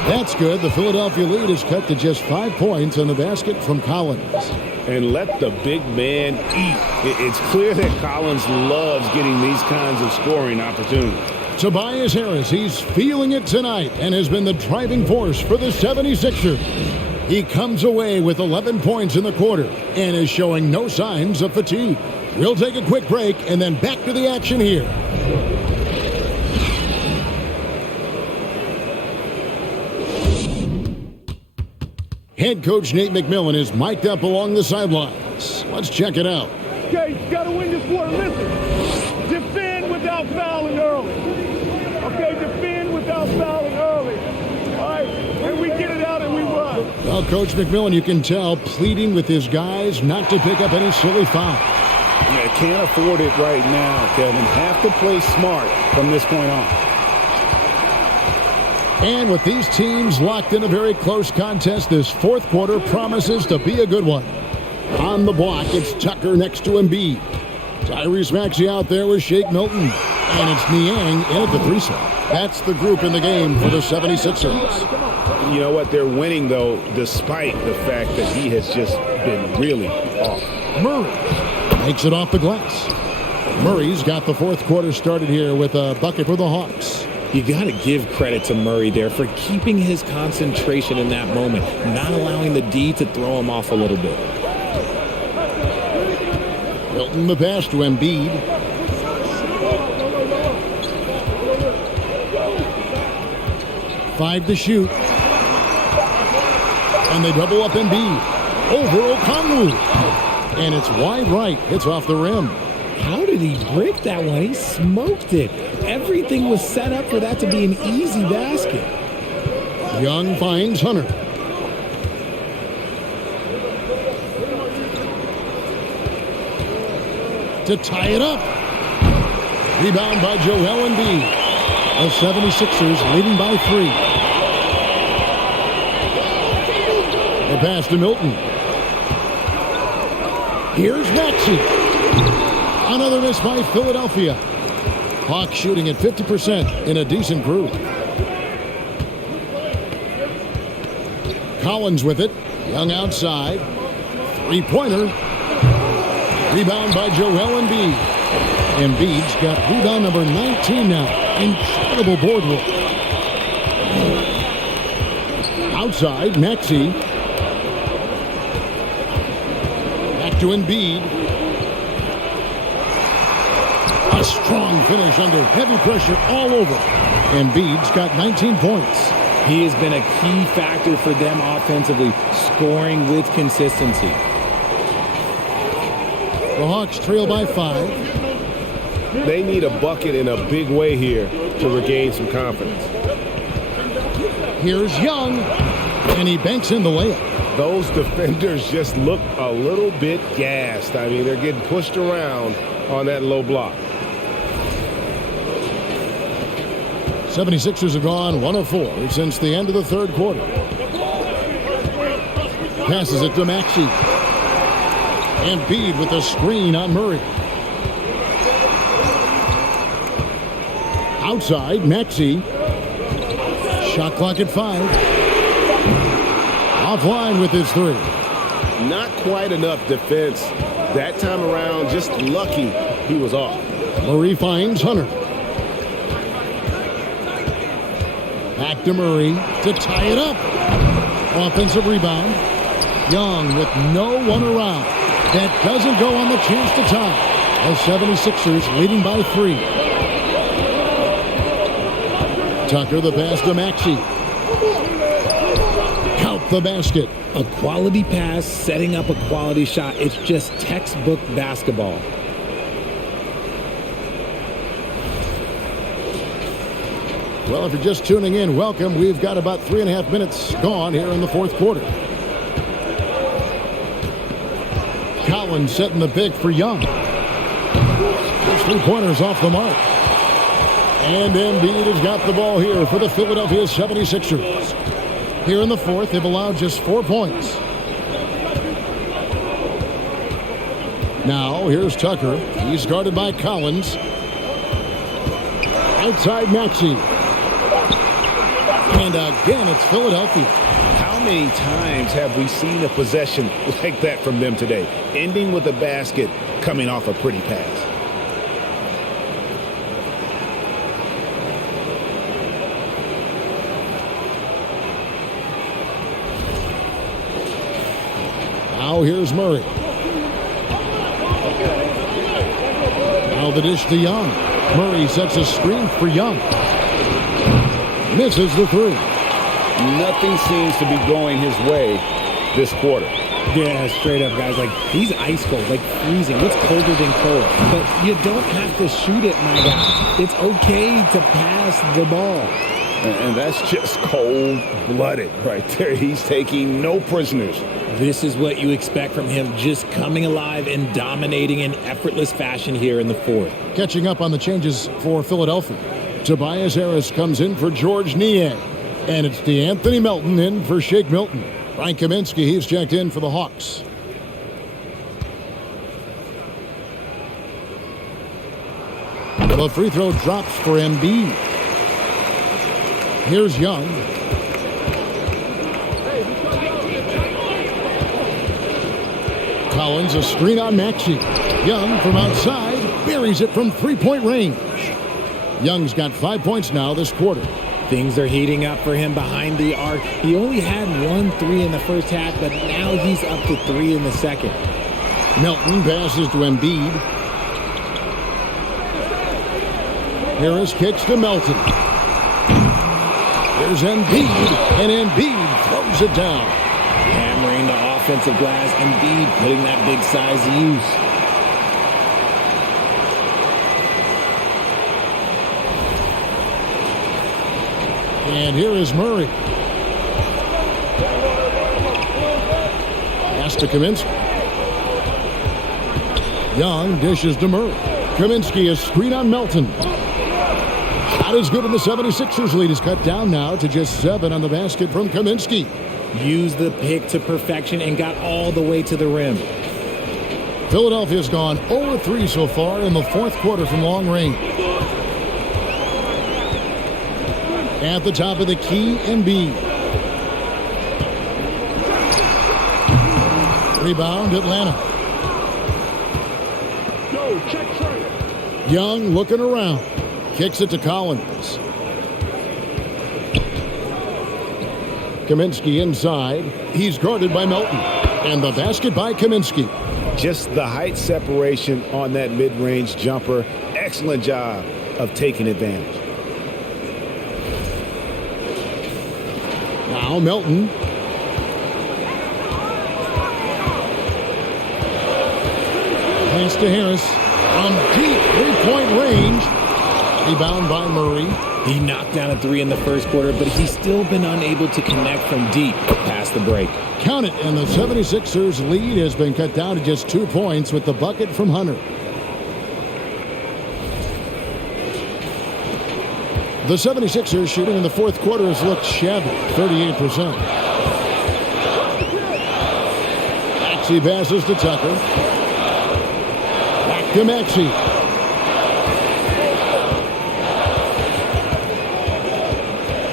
That's good. The Philadelphia lead is cut to just 5 points on the basket from Collins. And let the big man eat. It's clear that Collins loves getting these kinds of scoring opportunities. Tobias Harris, he's feeling it tonight and has been the driving force for the 76ers. He comes away with 11 points in the quarter and is showing no signs of fatigue. We'll take a quick break and then back to the action here. Head coach Nate McMillan is mic'd up along the sidelines. Let's check it out. Okay, you got to win this quarter. Listen, defend without fouling early. Okay, defend without fouling early. All right, and we get it out and we run. Well, Coach McMillan, you can tell, pleading with his guys not to pick up any silly fouls. Yeah, can't afford it right now, Kevin. Have to play smart from this point on. And with these teams locked in a very close contest, this fourth quarter promises to be a good one. On the block, it's Tucker next to Embiid. Tyrese Maxey out there with Shake Milton. And it's Niang in at the 3-set. That's the group in the game for the 76ers. You know what? They're winning, though, despite the fact that he has just been really off. Murray makes it off the glass. Murray's got the fourth quarter started here with a bucket for the Hawks. You got to give credit to Murray there for keeping his concentration in that moment, not allowing the D to throw him off a little bit. Milton the pass to Embiid. 5 to shoot. And they double up Embiid. Over Okongwu. And it's wide right. It's off the rim. How did he break that one? He smoked it. Everything was set up for that to be an easy basket. Young finds Hunter. To tie it up. Rebound by Joel Embiid. The 76ers leading by 3. The pass to Milton. Here's Maxey. Another miss by Philadelphia. Hawks shooting at 50% in a decent group. Collins with it. Young outside. Three-pointer. Rebound by Joel Embiid. Embiid's got rebound number 19 now. Incredible board work. Outside, Maxey. Back to Embiid. A strong finish under heavy pressure all over. Embiid's got 19 points. He has been a key factor for them offensively, scoring with consistency. The Hawks trail by 5. They need a bucket in a big way here to regain some confidence. Here's Young, and he banks in the layup. Those defenders just look a little bit gassed. I mean, they're getting pushed around on that low block. 76ers have gone 1 of 4 since the end of the third quarter. Passes it to Maxey. Embiid with a screen on Murray. Outside, Maxey. Shot clock at 5. Offline with his 3. Not quite enough defense that time around. Just lucky he was off. Murray finds Hunter. Back to Murray to tie it up. Offensive rebound. Young with no one around. That doesn't go on the chance to tie. The 76ers leading by 3. Tucker the pass to Maxey. Count the basket. A quality pass, setting up a quality shot. It's just textbook basketball. Well, if you're just tuning in, welcome. We've got about 3.5 minutes gone here in the fourth quarter. Collins setting the pick for Young. Those 3-pointers off the mark. And Embiid has got the ball here for the Philadelphia 76ers. Here in the fourth, they've allowed just 4 points. Now, here's Tucker. He's guarded by Collins. Outside Maxey. And again, it's Philadelphia. How many times have we seen a possession like that from them today? Ending with a basket, coming off a pretty pass. Now here's Murray. Now the dish to Young. Murray sets a screen for Young. Misses the 3. Nothing seems to be going his way this quarter. Yeah, straight up, guys. Like, he's ice cold, like freezing. What's colder than cold? But you don't have to shoot it, my guy. It's okay to pass the ball. And that's just cold-blooded right there. He's taking no prisoners. This is what you expect from him, just coming alive and dominating in effortless fashion here in the fourth. Catching up on the changes for Philadelphia. Tobias Harris comes in for George Niang. And it's DeAnthony Melton in for Shake Milton. Frank Kaminsky, he's checked in for the Hawks. The free throw drops for Embiid. Here's Young. Collins, a screen on Maxey. Young from outside buries it from 3-point range. Young's got 5 points now this quarter. Things are heating up for him behind the arc. He only had 1 3 in the first half, but now he's up to 3 in the second. Melton passes to Embiid. Harris kicks to Melton. Here's Embiid, and Embiid throws it down. Hammering the offensive glass, Embiid putting that big size to use. And here is Murray. Pass to Kaminsky. Young dishes to Murray. Kaminsky is screen on Melton. Shot is good, and the 76ers lead is cut down now to just 7 on the basket from Kaminsky. Used the pick to perfection and got all the way to the rim. Philadelphia's gone 0-3 so far in the fourth quarter from long range. At the top of the key, Embiid. Rebound, Atlanta. Young looking around. Kicks it to Collins. Kaminsky inside. He's guarded by Melton. And the basket by Kaminsky. Just the height separation on that mid-range jumper. Excellent job of taking advantage. Now Melton. Pass to Harris. From deep three-point range. Rebound by Murray. He knocked down a 3 in the first quarter, but he's still been unable to connect from deep past the break. Count it, and the 76ers lead has been cut down to just 2 points with the bucket from Hunter. The 76ers shooting in the fourth quarter has looked shabby, 38%. Maxey passes to Tucker. Back to Maxey.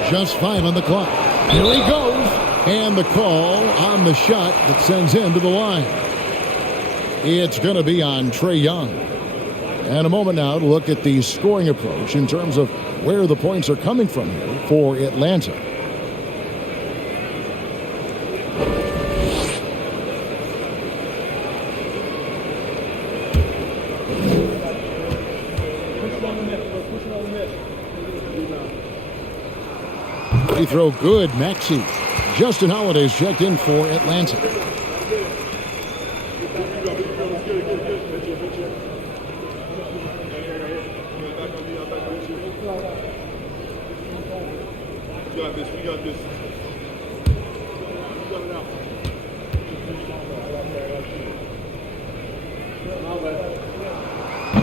Just 5 on the clock. Here he goes. And the call on the shot that sends him to the line. It's going to be on Trae Young. And a moment now to look at the scoring approach in terms of where the points are coming from here for Atlanta. Free throw good, Maxey. Justin Holiday's checked in for Atlanta. We got this.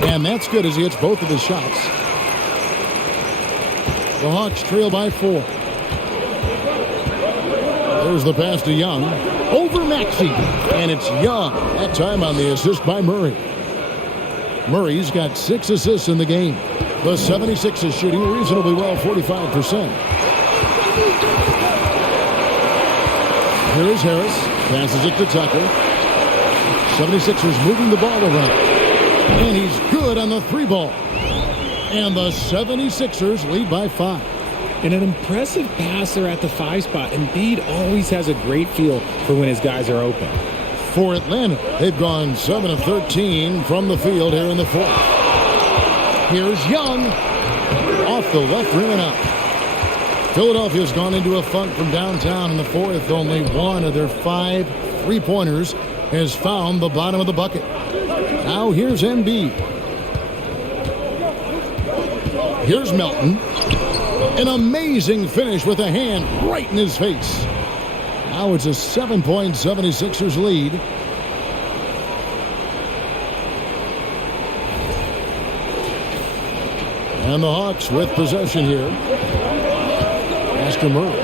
And that's good as he hits both of his shots. The Hawks trail by 4. There's the pass to Young. Over Maxey. And it's Young. That time on the assist by Murray. Murray's got 6 assists in the game. The 76ers shooting reasonably well, 45%. Here is Harris. Passes it to Tucker. 76ers moving the ball around. And he's good on the 3-ball. And the 76ers lead by 5. And an impressive passer at the 5 spot. Embiid always has a great feel for when his guys are open. For Atlanta, they've gone 7 of 13 from the field here in the fourth. Here's Young. Off the left rim and out. Philadelphia's gone into a funk from downtown in the fourth. Only one of their 5 3-pointers has found the bottom of the bucket. Now here's Embiid. Here's Melton. An amazing finish with a hand right in his face. Now it's a 7-point 76ers lead. And the Hawks with possession here. Pass to Murray.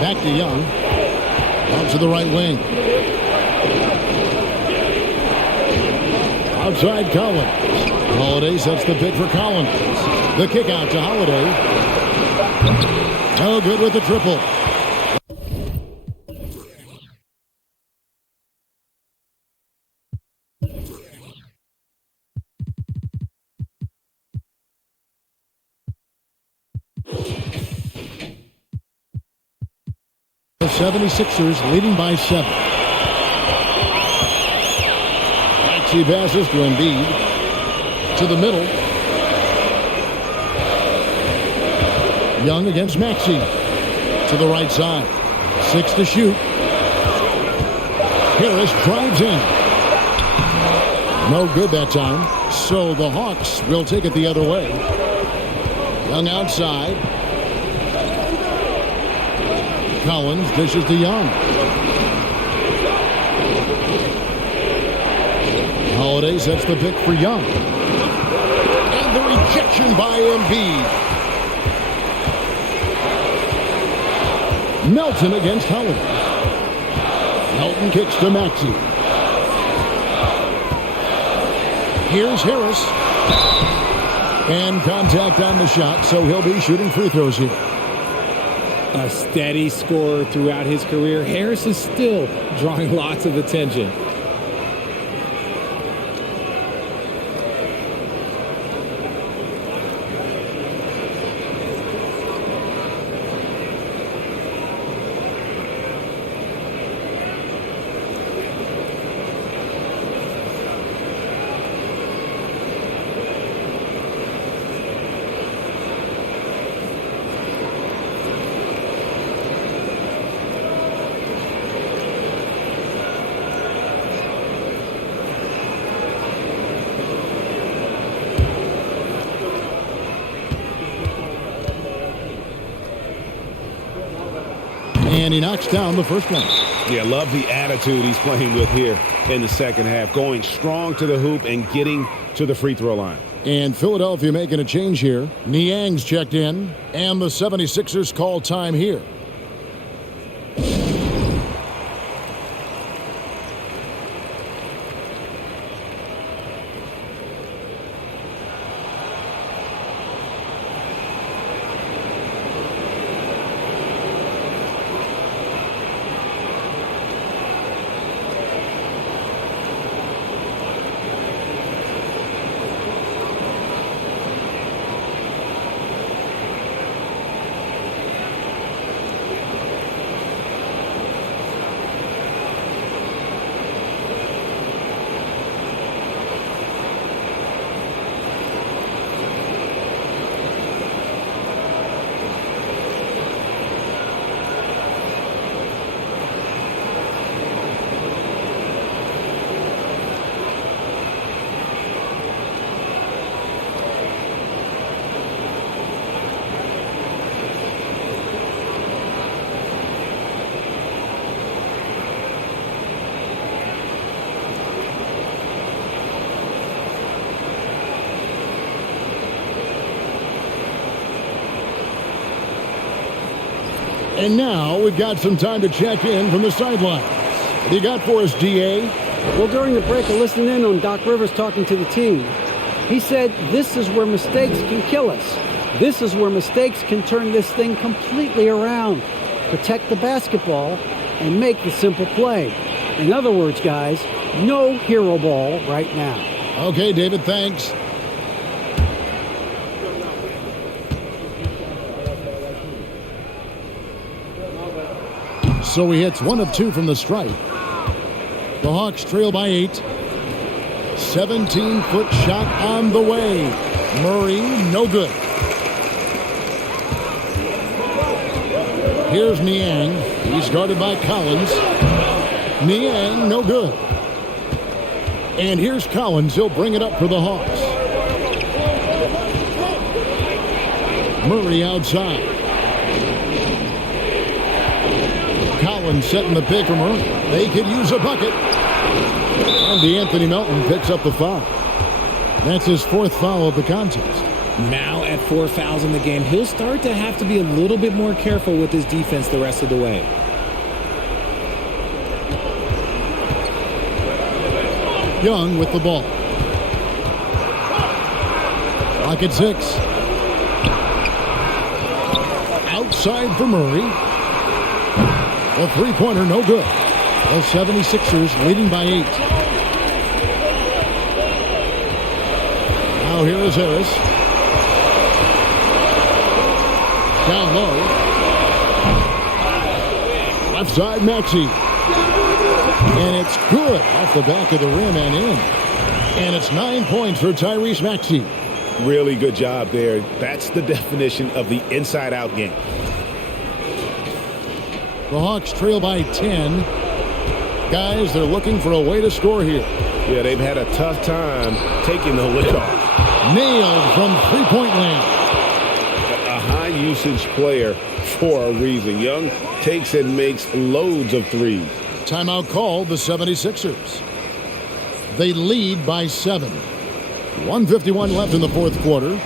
Back to Young. Out to the right wing. Outside Collins. Holiday sets the pick for Collins. The kick out to Holiday. No good with the triple. The 76ers leading by 7. Maxey passes to Embiid. To the middle. Young against Maxey. To the right side. 6 to shoot. Harris drives in. No good that time. So the Hawks will take it the other way. Young outside. Collins dishes to Young. Holiday sets the pick for Young. And the rejection by Embiid. Melton against Holiday. Melton kicks to Maxey. Here's Harris. And contact on the shot, so he'll be shooting free throws here. A steady scorer throughout his career, Harris is still drawing lots of attention. And he knocks down the first one. Yeah, love the attitude he's playing with here in the second half. Going strong to the hoop and getting to the free throw line. And Philadelphia making a change here. Niang's checked in. And the 76ers call time here. And now we've got some time to check in from the sidelines. What do you got for us, DA? Well, during the break, I listened in on Doc Rivers talking to the team. He said, this is where mistakes can kill us. This is where mistakes can turn this thing completely around. Protect the basketball and make the simple play. In other words, guys, no hero ball right now. Okay, David, thanks. So he hits 1 of 2 from the stripe. The Hawks trail by 8. 17-foot shot on the way. Murray, no good. Here's Niang. He's guarded by Collins. Niang, no good. And here's Collins. He'll bring it up for the Hawks. Murray outside. Collins setting the pick for Murray. They could use a bucket. And Anthony Melton picks up the foul. That's his 4th foul of the contest. Now at 4 fouls in the game, he'll start to have to be a little bit more careful with his defense the rest of the way. Young with the ball. Clock at 6. Outside for Murray. A three-pointer, no good. The 76ers leading by 8. Now here is Harris. Down low. Left side, Maxey. And it's good off the back of the rim and in. And it's 9 points for Tyrese Maxey. Really good job there. That's the definition of the inside-out game. The Hawks trail by 10. Guys, they're looking for a way to score here. Yeah, they've had a tough time taking the lid off. Nailed from three-point land. A high-usage player for a reason. Young takes and makes loads of threes. Timeout called the 76ers. They lead by 7. 1:51 left in the fourth quarter.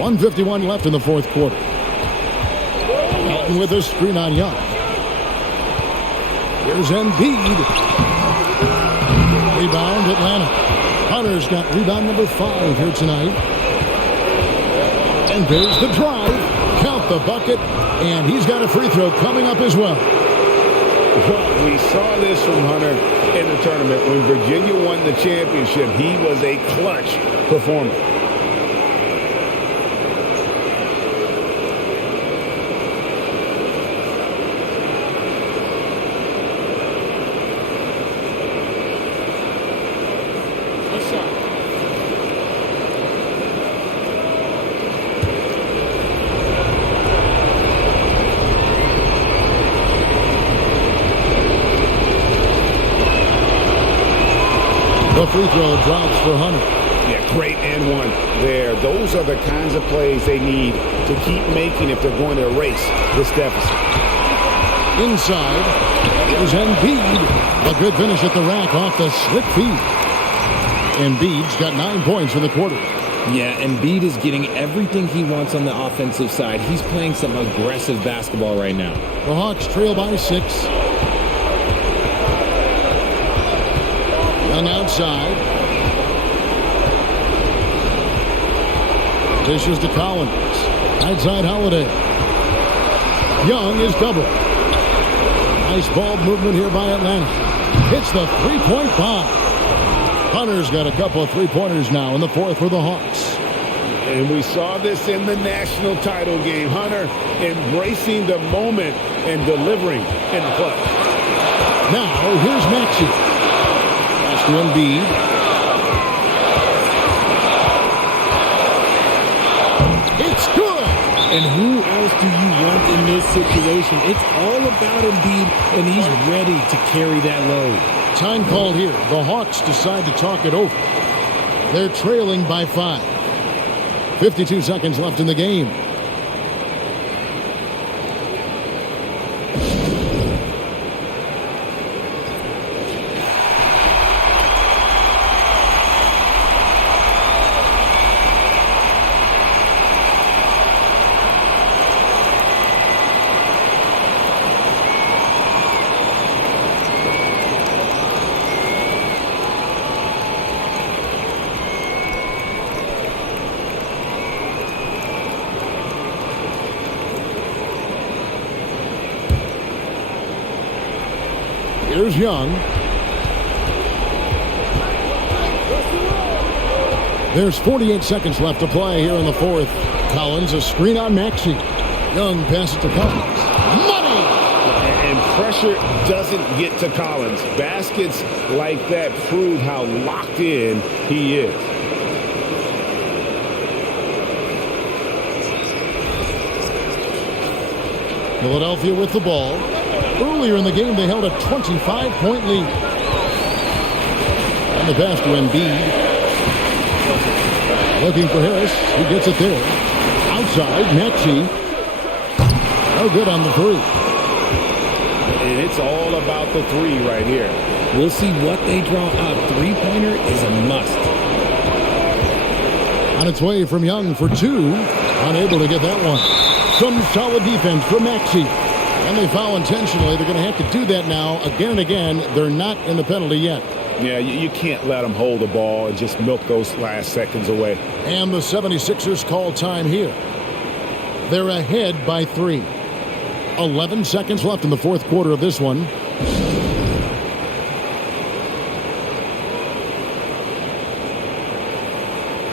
.151 left in the fourth quarter. Elton with a screen on Young. Here's Embiid. Rebound Atlanta. Hunter's got rebound number 5 here tonight. And there's the drive. Count the bucket. And he's got a free throw coming up as well. Well, we saw this from Hunter in the tournament. When Virginia won the championship, he was a clutch performer. The free throw drops for Hunter. Yeah, great and one there. Those are the kinds of plays they need to keep making if they're going to erase this deficit. Inside, there's Embiid. A good finish at the rack off the slick feed. Embiid's got 9 points in the quarter. Yeah, Embiid is getting everything he wants on the offensive side. He's playing some aggressive basketball right now. The Hawks trail by 6. Young outside. Dishes to Collins. Outside Holiday. Young is double. Nice ball movement here by Atlanta. Hits the three-point bomb. Hunter's got a couple of three-pointers now in the fourth for the Hawks. And we saw this in the national title game. Hunter embracing the moment and delivering in the clutch. Now, here's Maxey. Pass to Embiid. It's good! And who else do you want in this situation? It's all about Embiid, and he's ready to carry that load. Time called here. The Hawks decide to talk it over. They're trailing by 5. 52 seconds left in the game. Here's Young. There's 48 seconds left to play here in the fourth. Collins, a screen on Maxey. Young passes to Collins. Money! And pressure doesn't get to Collins. Baskets like that prove how locked in he is. Philadelphia with the ball. Earlier in the game, they held a 25-point lead. And the pass to Embiid. Looking for Harris. He gets it there. Outside, Maxey. No good on the three. And it's all about the three right here. We'll see what they draw up. Three-pointer is a must. On its way from Young for two. Unable to get that one. Some solid defense from Maxey. And they foul intentionally. They're going to have to do that now again and again. They're not in the penalty yet. Yeah, you can't let them hold the ball and just milk those last seconds away. And the 76ers call time here. They're ahead by 3. 11 seconds left in the fourth quarter of this one.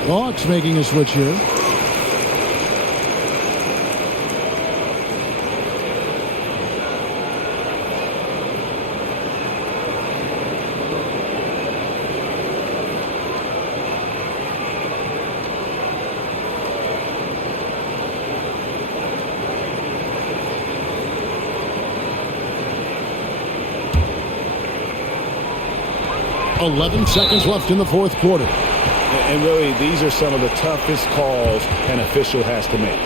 Hawks making a switch here. .11 seconds left in the fourth quarter. And really, these are some of the toughest calls an official has to make.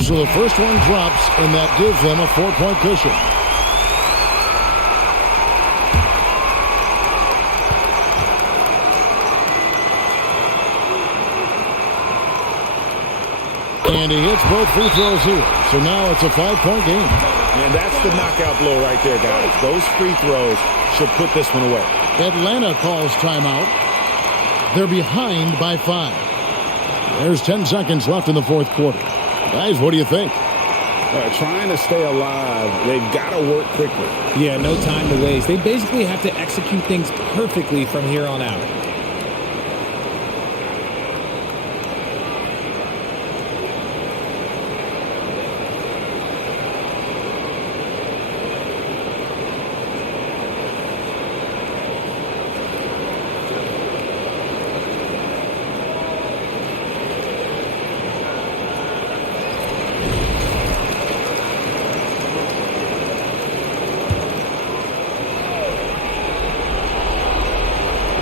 So the first one drops, and that gives them a 4-point cushion. And he hits both free throws here. So now it's a 5-point game. And that's the knockout blow right there, guys. Those free throws should put this one away. Atlanta calls timeout. They're behind by 5. There's 10 seconds left in the fourth quarter. Guys, what do you think? Trying to stay alive, they've got to work quickly. Yeah, no time to waste. They basically have to execute things perfectly from here on out.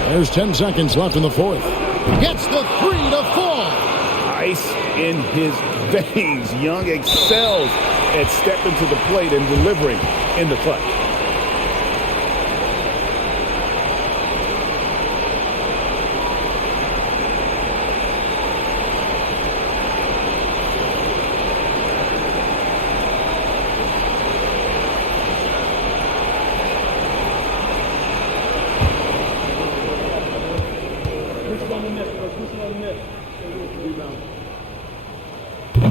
There's 10 seconds left in the fourth. Gets the 3 to fall. Ice in his veins. Young excels at stepping to the plate and delivering in the clutch.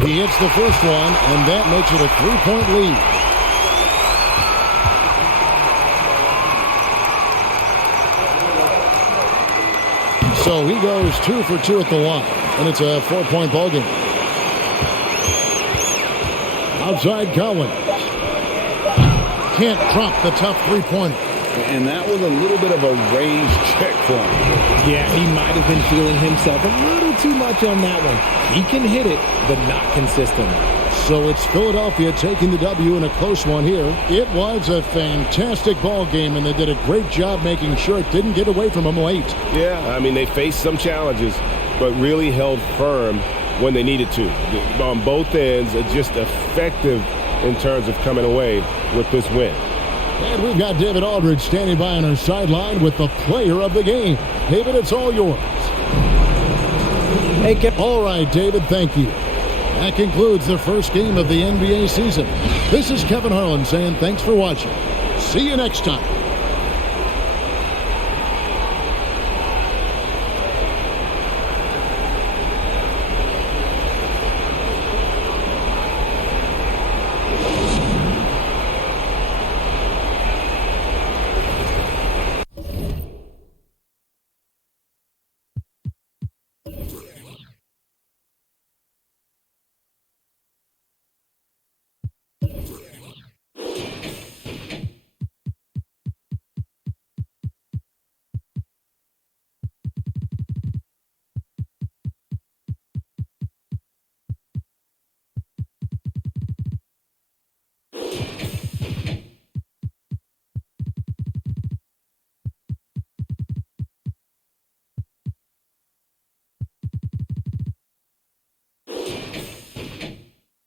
He hits the first one, and that makes it a 3-point lead. So he goes 2 for 2 at the line, and it's a 4-point ball game. Outside Collins. Can't drop the tough 3-pointer. And that was a little bit of a range check for him. Yeah, he might have been feeling himself a little too much on that one. He can hit it, but not consistently. So it's Philadelphia taking the W in a close one here. It was a fantastic ball game, and they did a great job making sure it didn't get away from them late. Yeah, I mean, they faced some challenges, but really held firm when they needed to. On both ends, just effective in terms of coming away with this win. And we've got David Aldridge standing by on our sideline with the player of the game. David, it's all yours. Hey, all right, David, thank you. That concludes the first game of the NBA season. This is Kevin Harlan saying thanks for watching. See you next time.